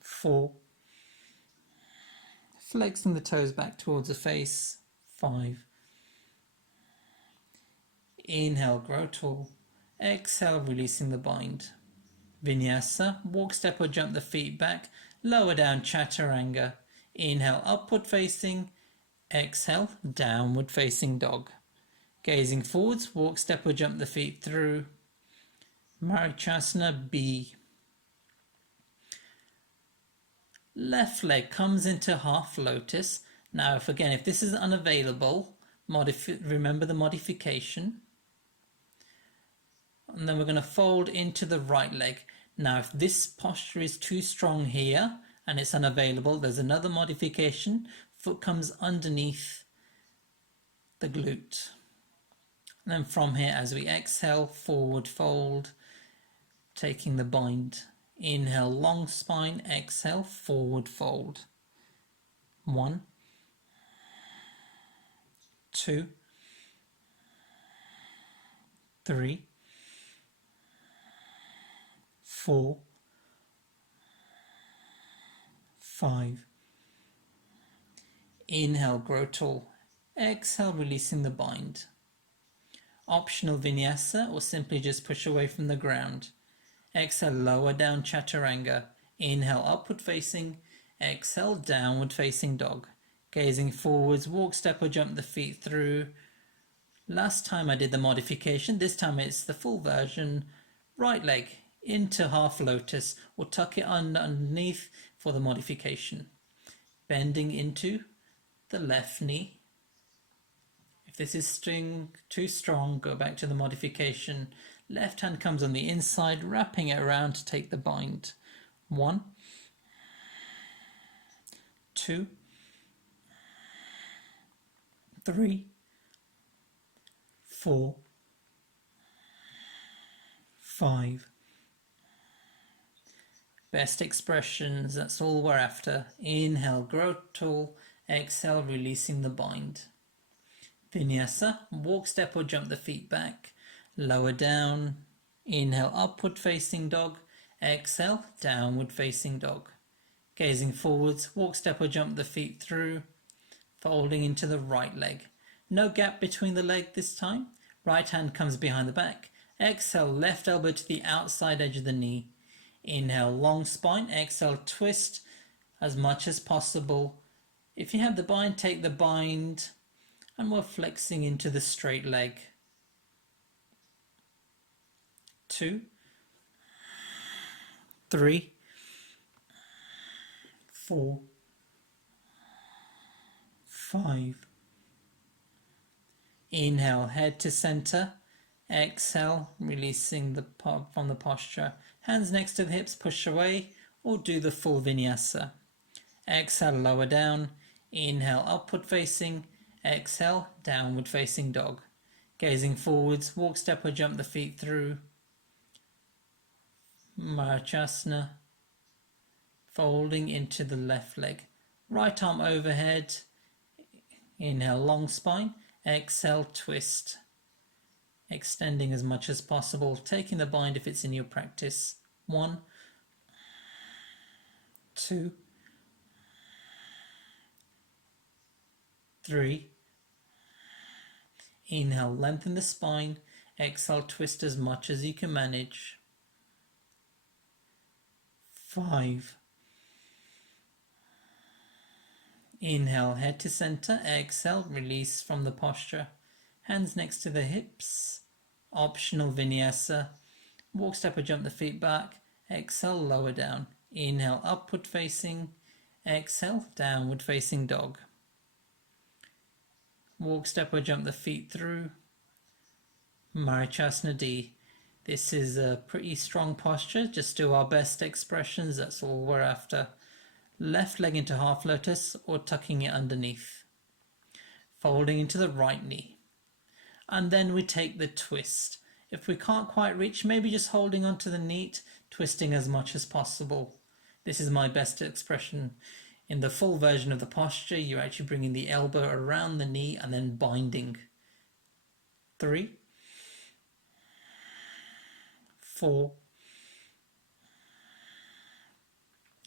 4. Flexing the toes back towards the face. 5. Inhale, grow tall. Exhale, releasing the bind. Vinyasa, walk, step or jump the feet back. Lower down chaturanga. Inhale, upward facing. Exhale, downward facing dog. Gazing forwards, walk, step or jump the feet through. Marichasana B. Left leg comes into half lotus. Now, if this is unavailable, Remember the modification. And then we're going to fold into the right leg. Now, if this posture is too strong here and it's unavailable, there's another modification. Foot comes underneath the glute. And then from here, as we exhale, forward fold, taking the bind. Inhale, long spine, exhale, forward fold. 1, 2, 3, 4, 5. Inhale, grow tall. Exhale, releasing the bind. Optional vinyasa, or simply just push away from the ground. Exhale, lower down chaturanga. Inhale, upward facing. Exhale, downward facing dog. Gazing forwards, walk, step or jump the feet through. Last time I did the modification, this time it's the full version. Right leg into half lotus, or tuck it underneath for the modification. Bending into the left knee. If this is too strong, go back to the modification. Left hand comes on the inside, wrapping it around to take the bind. 1, 2, 3, 4, 5. Best expressions, that's all we're after. Inhale, grow tall. Exhale, releasing the bind. Vinyasa, walk, step or jump the feet back. Lower down. Inhale, upward facing dog. Exhale, downward facing dog. Gazing forwards, walk, step or jump the feet through. Folding into the right leg. No gap between the leg this time. Right hand comes behind the back. Exhale, left elbow to the outside edge of the knee. Inhale, long spine. Exhale, twist as much as possible. If you have the bind, take the bind. And we're flexing into the straight leg. 2, 3, 4, 5. Inhale, head to center. Exhale, releasing from the posture. Hands next to the hips, push away, or do the full vinyasa. Exhale, lower down. Inhale, upward facing. Exhale, downward facing dog. Gazing forwards, walk, step or jump the feet through. Marachasana. Folding into the left leg. Right arm overhead. Inhale, long spine. Exhale, twist. Extending as much as possible. Taking the bind if it's in your practice. 1, 2, 3. Inhale, lengthen the spine. Exhale, twist as much as you can manage. 5. Inhale, head to center. Exhale, release from the posture. Hands next to the hips. Optional vinyasa. Walk, step or jump the feet back. Exhale, lower down. Inhale, upward facing. Exhale, downward facing dog. Walk, step or jump the feet through. Marachasana D. This is a pretty strong posture. Just do our best expressions. That's all we're after. Left leg into half lotus or tucking it underneath. Folding into the right knee. And then we take the twist. If we can't quite reach, maybe just holding onto the knee, twisting as much as possible. This is my best expression. In the full version of the posture, you're actually bringing the elbow around the knee and then binding. 3, 4,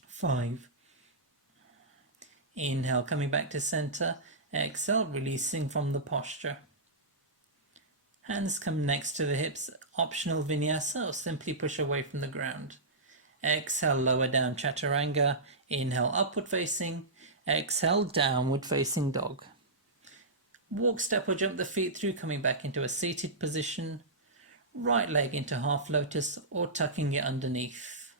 5. Inhale, coming back to center. Exhale, releasing from the posture. Hands come next to the hips. Optional vinyasa, or simply push away from the ground. Exhale, lower down chaturanga. Inhale, upward facing. Exhale, downward facing dog. Walk, step or jump the feet through, coming back into a seated position. Right leg into half lotus or tucking it underneath.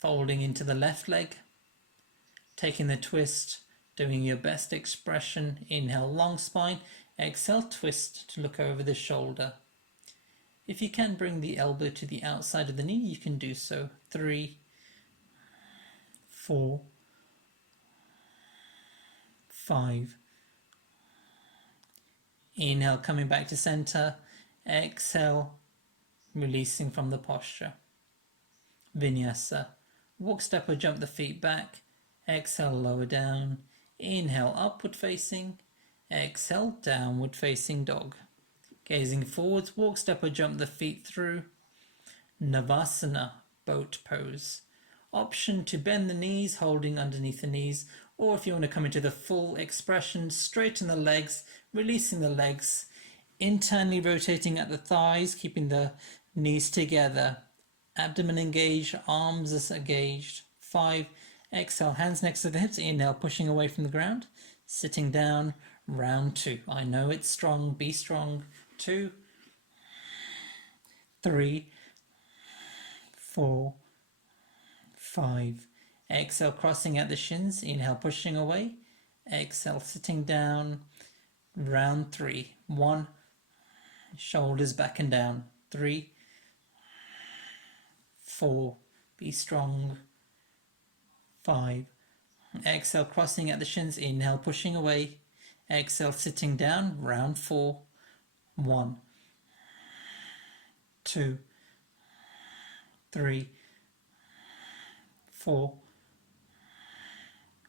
Folding into the left leg. Taking the twist. doing your best expression. Inhale, long spine. Exhale, twist to look over the shoulder. If you can bring the elbow to the outside of the knee, you can do so. 3, 4, 5. Inhale, coming back to center. Exhale, releasing from the posture. Vinyasa. Walk, step or jump the feet back. Exhale, lower down. Inhale, upward facing. Exhale, downward facing dog. Gazing forwards, walk, step or jump the feet through. Navasana, boat pose. Option to bend the knees, holding underneath the knees, or if you want to come into the full expression, straighten the legs, releasing the legs, internally rotating at the thighs, keeping the knees together. Abdomen engaged, arms are engaged. 5. Exhale, hands next to the hips. Inhale, pushing away from the ground. Sitting down, round 2. I know it's strong, be strong. 2, 3, 4, 5. Exhale, crossing at the shins. Inhale, pushing away. Exhale, sitting down. Round 3. 1. Shoulders back and down. 3, 4. Be strong. 5. Exhale, crossing at the shins. Inhale, pushing away. Exhale, sitting down. Round 4. 1, 2, 3, 4,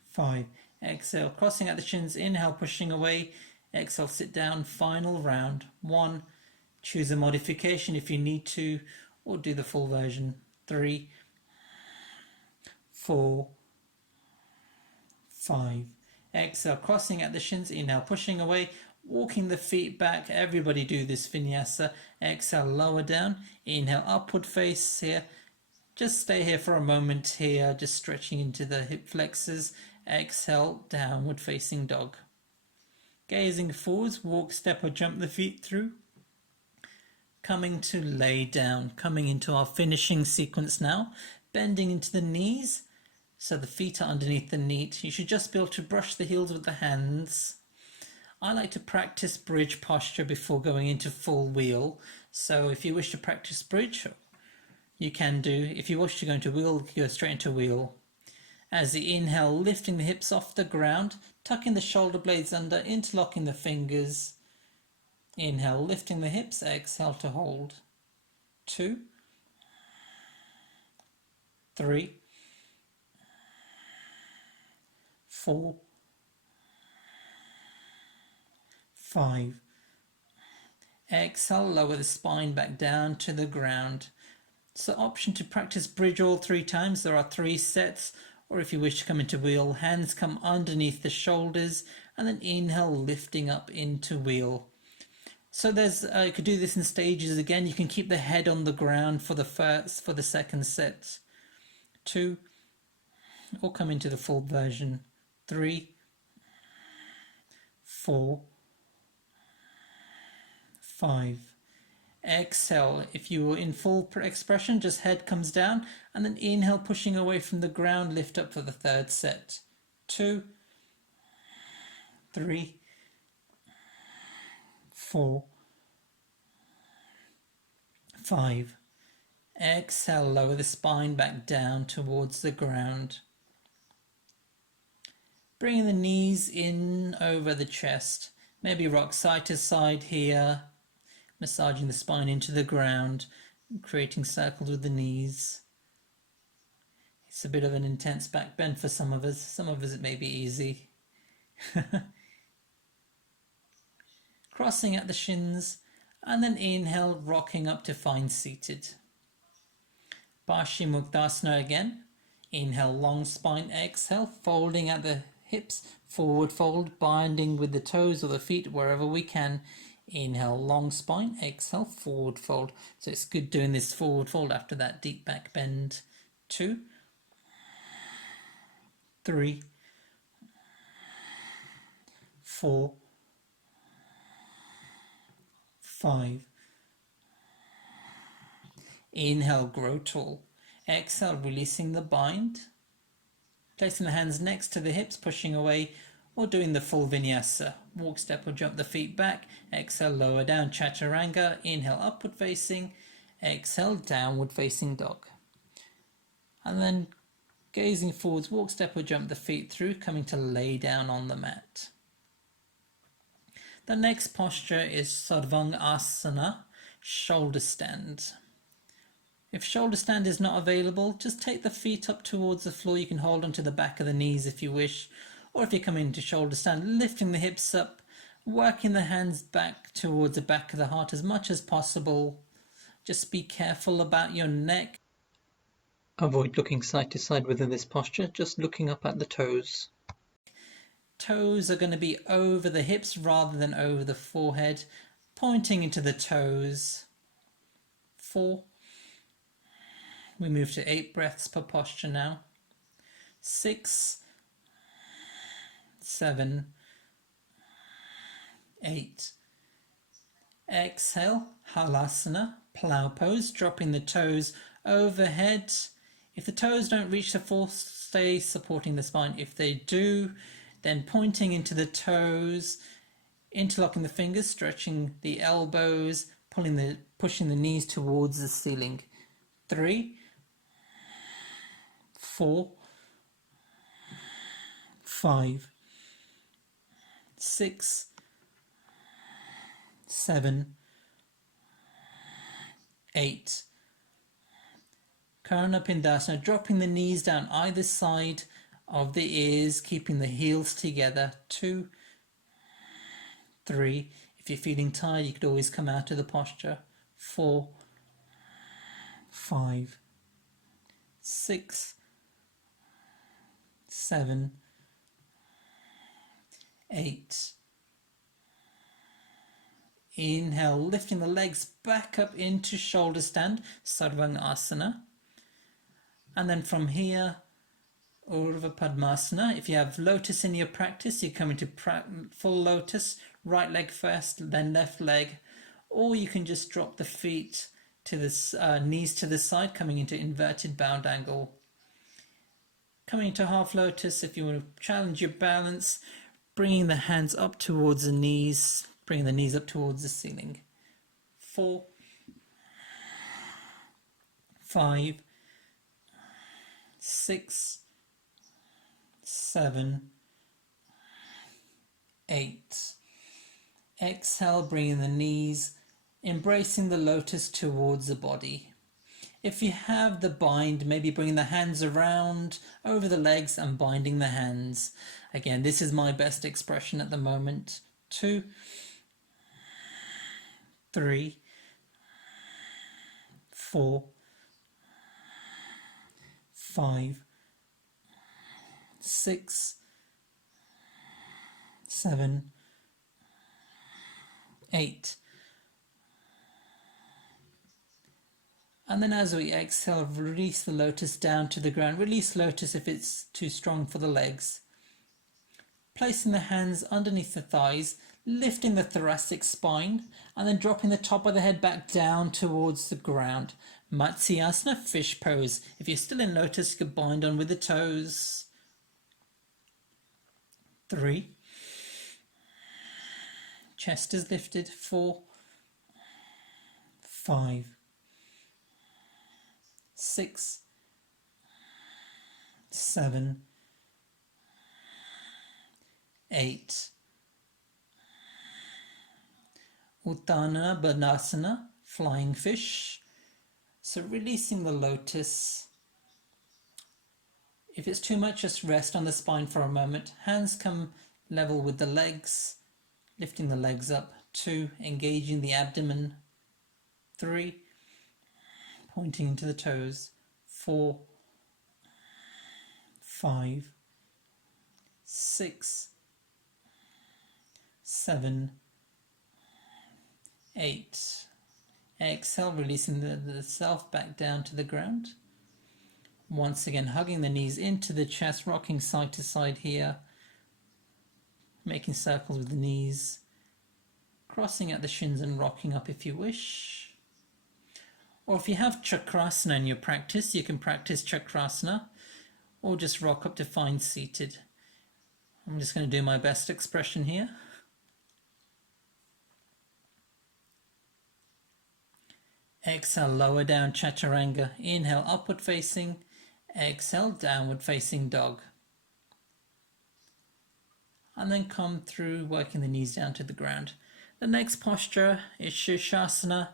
5. Exhale, crossing at the shins. Inhale, pushing away. Exhale, sit down. Final round. 1. Choose a modification if you need to, or do the full version. 3, 4, 5. Exhale, crossing at the shins. Inhale, pushing away. Walking the feet back. Everybody do this vinyasa. Exhale, lower down. Inhale, upward face here. Just stay here for a moment here, just stretching into the hip flexors. Exhale, downward facing dog. Gazing forwards, walk, step or jump the feet through. Coming to lay down, coming into our finishing sequence now. Bending into the knees, so the feet are underneath the knee. You should just be able to brush the heels with the hands. I like to practice bridge posture before going into full wheel. So if you wish to practice bridge, you can do. If you wish to go into wheel, go straight into wheel. As the inhale, lifting the hips off the ground, tucking the shoulder blades under, interlocking the fingers. Inhale, lifting the hips, exhale to hold. 2, 3, 4, 5. Exhale, lower the spine back down to the ground. So option to practice bridge all 3 times. There are 3 sets. Or if you wish to come into wheel, hands come underneath the shoulders and then inhale, lifting up into wheel. So there's you could do this in stages again. You can keep the head on the ground for the second set. 2, or come into the full version. 3, 4, 5. Exhale. If you were in full expression, just head comes down and then inhale, pushing away from the ground, lift up for the third set. 2, 3, 4, 5. Exhale, lower the spine back down towards the ground. Bringing the knees in over the chest. Maybe rock side to side here. Massaging the spine into the ground, creating circles with the knees. It's a bit of an intense back bend for some of us. Some of us it may be easy. Crossing at the shins, and then inhale, rocking up to find seated. Paschimottanasana again. Inhale, long spine, exhale, folding at the hips, forward fold, binding with the toes or the feet wherever we can. Inhale, long spine, exhale, forward fold. So it's good doing this forward fold after that deep back bend. 2, 3, 4, 5. Inhale, grow tall. Exhale, releasing the bind. Placing the hands next to the hips, pushing away. or doing the full vinyasa. Walk, step or jump the feet back. Exhale, lower down, chaturanga. Inhale, upward facing. Exhale, downward facing dog. And then gazing forwards, walk, step or jump the feet through, coming to lay down on the mat. The next posture is Sarvangasana, shoulder stand. If shoulder stand is not available, just take the feet up towards the floor. You can hold onto the back of the knees if you wish. Or if you come into shoulder stand, lifting the hips up, working the hands back towards the back of the heart as much as possible. Just be careful about your neck. Avoid looking side to side within this posture, just looking up at the toes. Toes are going to be over the hips rather than over the forehead, pointing into the toes. 4. We move to 8 breaths per posture now. 6, 7, 8. Exhale, Halasana, plow pose, dropping the toes overhead. If the toes don't reach the floor, stay supporting the spine. If they do, then pointing into the toes, interlocking the fingers, stretching the elbows, pushing the knees towards the ceiling. 3, 4, 5, 6, 7, 8. Karana Pindasana, dropping the knees down either side of the ears, keeping the heels together. 2, 3. If you're feeling tired, you could always come out of the posture. 4, 5, 6, 7, 8. Inhale, lifting the legs back up into shoulder stand, Sarvangasana. And then from here, Urdhva Padmasana. If you have lotus in your practice, you come into full lotus, right leg first, then left leg. Or you can just drop the feet to the knees to the side, coming into inverted bound angle. Coming into half lotus, if you want to challenge your balance, bringing the hands up towards the knees, bringing the knees up towards the ceiling. 4, 5, 6, 7, 8. Exhale, bringing the knees, embracing the lotus towards the body. If you have the bind, maybe bringing the hands around over the legs and binding the hands. Again, this is my best expression at the moment. 2, 3, 4, 5, 6, 7, 8. And then as we exhale, release the lotus down to the ground. Release lotus if it's too strong for the legs. Placing the hands underneath the thighs, lifting the thoracic spine, and then dropping the top of the head back down towards the ground. Matsyasana, fish pose. If you're still in lotus, you can bind on with the toes. 3. Chest is lifted. 4, 5, 6, 7, 8. Uttanana Bandhasana, flying fish. So releasing the lotus. If it's too much, just rest on the spine for a moment. Hands come level with the legs, lifting the legs up. 2, engaging the abdomen. 3, pointing into the toes. 4, 5, 6, 7, 8. Exhale, releasing the self back down to the ground. Once again, hugging the knees into the chest, rocking side to side here. Making circles with the knees. Crossing at the shins and rocking up if you wish. Or if you have chakrasana in your practice, you can practice chakrasana or just rock up to find seated. I'm just going to do my best expression here. Exhale, lower down chaturanga. Inhale, upward facing. Exhale, downward facing dog. And then come through, working the knees down to the ground. The next posture is Shirshasana,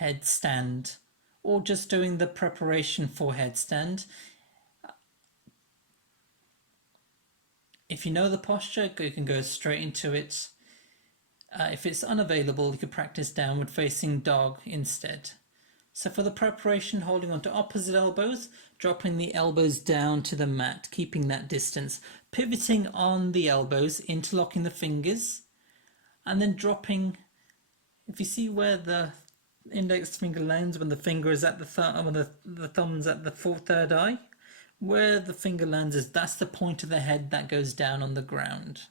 headstand, or just doing the preparation for headstand. If you know the posture, you can go straight into it. If it's unavailable, you could practice downward facing dog instead. So for the preparation, holding on to opposite elbows, dropping the elbows down to the mat, keeping that distance, pivoting on the elbows, interlocking the fingers, and then dropping. If you see where the index finger lands when the finger is at the thumb, when the thumb's at the third eye, where the finger lands is that's the point of the head that goes down on the ground.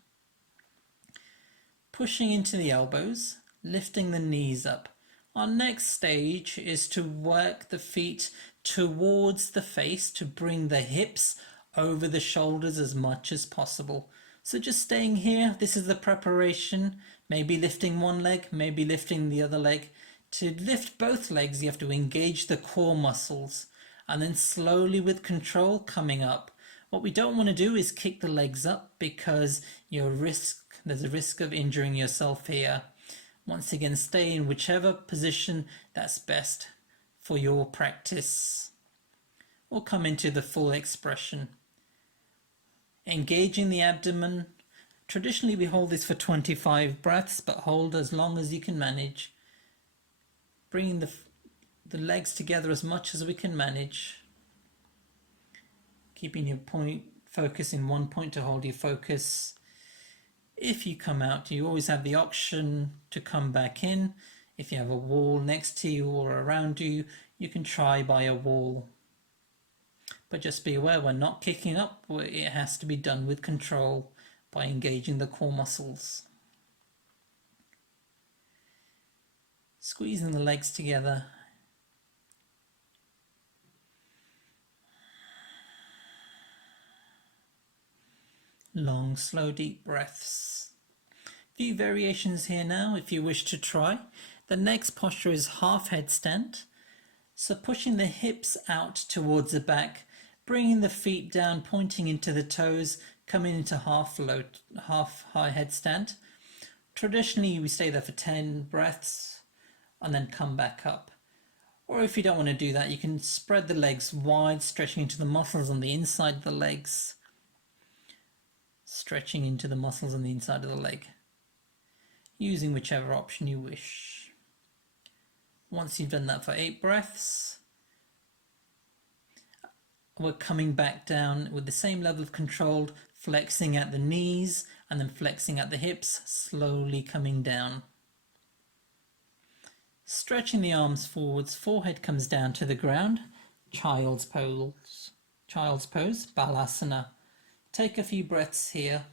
Pushing into the elbows, lifting the knees up. Our next stage is to work the feet towards the face to bring the hips over the shoulders as much as possible. So just staying here, this is the preparation, maybe lifting one leg, maybe lifting the other leg. To lift both legs, you have to engage the core muscles and then slowly with control coming up. What we don't want to do is kick the legs up because there's a risk of injuring yourself here. Once again, stay in whichever position that's best for your practice. Or come into the full expression. Engaging the abdomen. Traditionally, we hold this for 25 breaths, but hold as long as you can manage. Bringing the legs together as much as we can manage. Keeping your focus in one point to hold your focus. If you come out, you always have the option to come back in. If you have a wall next to you or around you, you can try by a wall. But just be aware, we're not kicking up. It has to be done with control by engaging the core muscles. Squeezing the legs together. Long, slow, deep breaths. Few variations here now if you wish to try. The next posture is half headstand. So pushing the hips out towards the back, bringing the feet down, pointing into the toes, coming into half high headstand. Traditionally, we stay there for 10 breaths and then come back up. Or if you don't want to do that, you can spread the legs wide, stretching into the muscles on the inside of the legs. Stretching into the muscles on the inside of the leg. Using whichever option you wish. Once you've done that for 8 breaths, we're coming back down with the same level of control, flexing at the knees and then flexing at the hips, slowly coming down. Stretching the arms forwards, forehead comes down to the ground, child's pose, balasana. Take a few breaths here.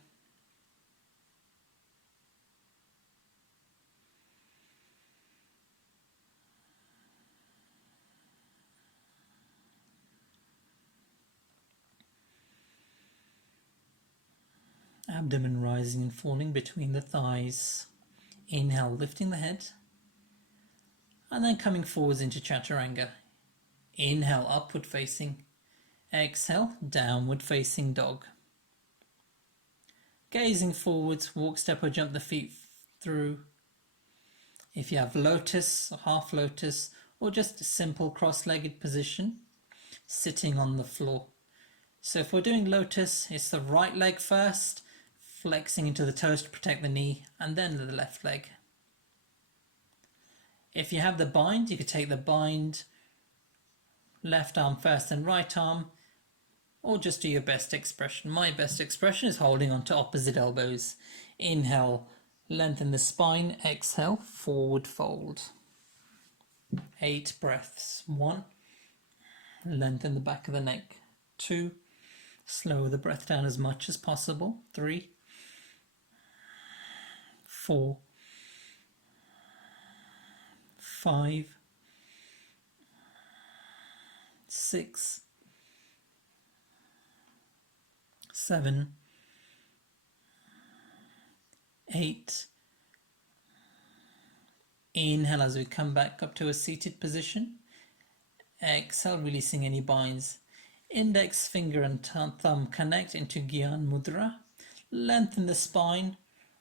Abdomen rising and falling between the thighs. Inhale, lifting the head. And then coming forwards into chaturanga. Inhale, upward facing. Exhale, downward facing dog. Gazing forwards, walk, step or jump the feet through. If you have lotus or half lotus or just a simple cross-legged position, sitting on the floor. So if we're doing lotus, it's the right leg first, flexing into the toes to protect the knee, and then the left leg. If you have the bind, you could take the bind, left arm first and right arm, or just do your best expression. My best expression is holding on to opposite elbows. Inhale, lengthen the spine. Exhale, forward fold. 8 breaths. 1, lengthen the back of the neck. 2, slow the breath down as much as possible. 3, 4, 5, 6, 7, 8. Inhale as we come back up to a seated position. Exhale, releasing any binds. Index finger and thumb connect into Gyan Mudra. Lengthen the spine,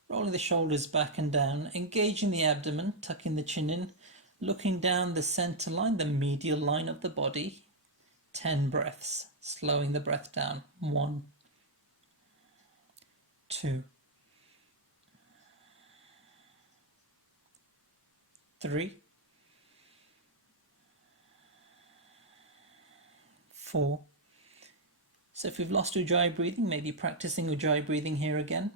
rolling the shoulders back and down, engaging the abdomen, tucking the chin in, looking down the center line, the medial line of the body. 10 breaths, slowing the breath down. 1, 2, 3, 4. So if we've lost Ujjayi breathing, maybe practicing Ujjayi breathing here again,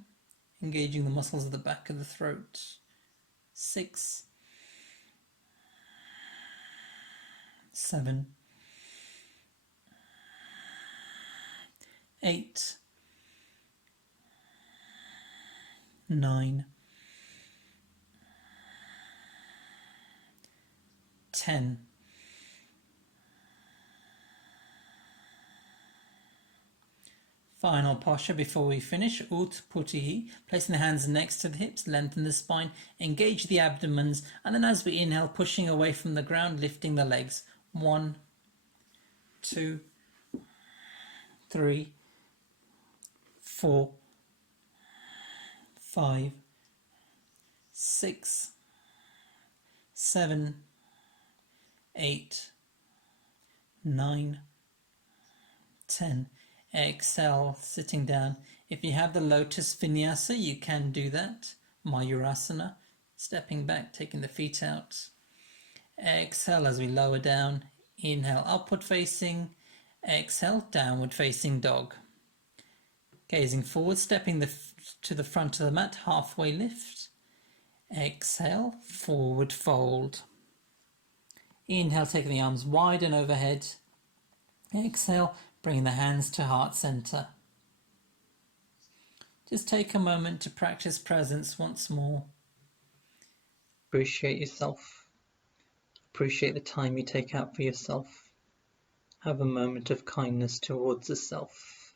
engaging the muscles of the back of the throat. 6, 7, 8, 9, 10. Final posture before we finish, Utputtihi, placing the hands next to the hips, lengthen the spine, engage the abdomens, and then as we inhale, pushing away from the ground, lifting the legs. 1, 2, 3, 4, 5, 6, 7, 8, 9, 10. Exhale, sitting down. If you have the lotus vinyasa, you can do that. Mayurasana, stepping back, taking the feet out. Exhale as we lower down. Inhale, upward facing. Exhale, downward facing dog. Gazing forward, stepping to the front of the mat, halfway lift. Exhale, forward fold. Inhale, taking the arms wide and overhead. Exhale, bringing the hands to heart center. Just take a moment to practice presence once more. Appreciate yourself. Appreciate the time you take out for yourself. Have a moment of kindness towards the self.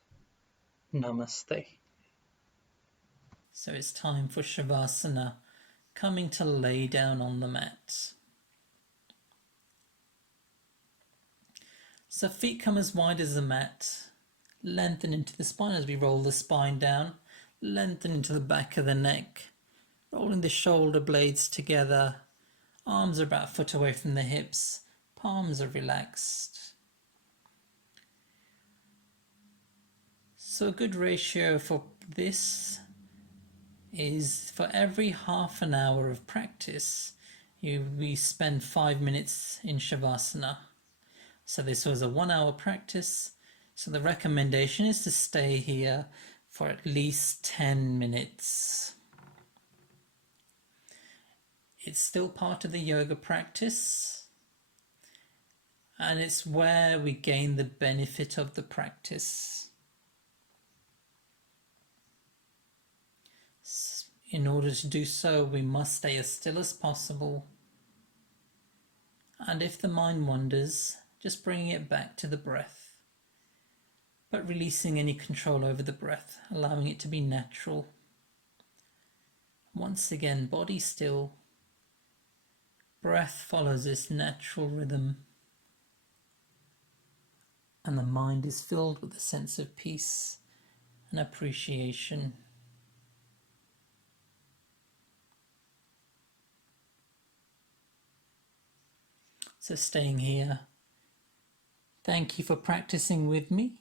Namaste. So it's time for Shavasana, coming to lay down on the mat. So feet come as wide as the mat. Lengthen into the spine as we roll the spine down. Lengthen into the back of the neck. Rolling the shoulder blades together. Arms are about a foot away from the hips. Palms are relaxed. So a good ratio for this is for every half an hour of practice, we spend 5 minutes in Shavasana. So this was a 1 hour practice. So the recommendation is to stay here for at least 10 minutes. It's still part of the yoga practice, and it's where we gain the benefit of the practice. In order to do so, we must stay as still as possible. And if the mind wanders, just bringing it back to the breath, but releasing any control over the breath, allowing it to be natural. Once again, body still. Breath follows this natural rhythm, and the mind is filled with a sense of peace and appreciation. So staying here, thank you for practicing with me.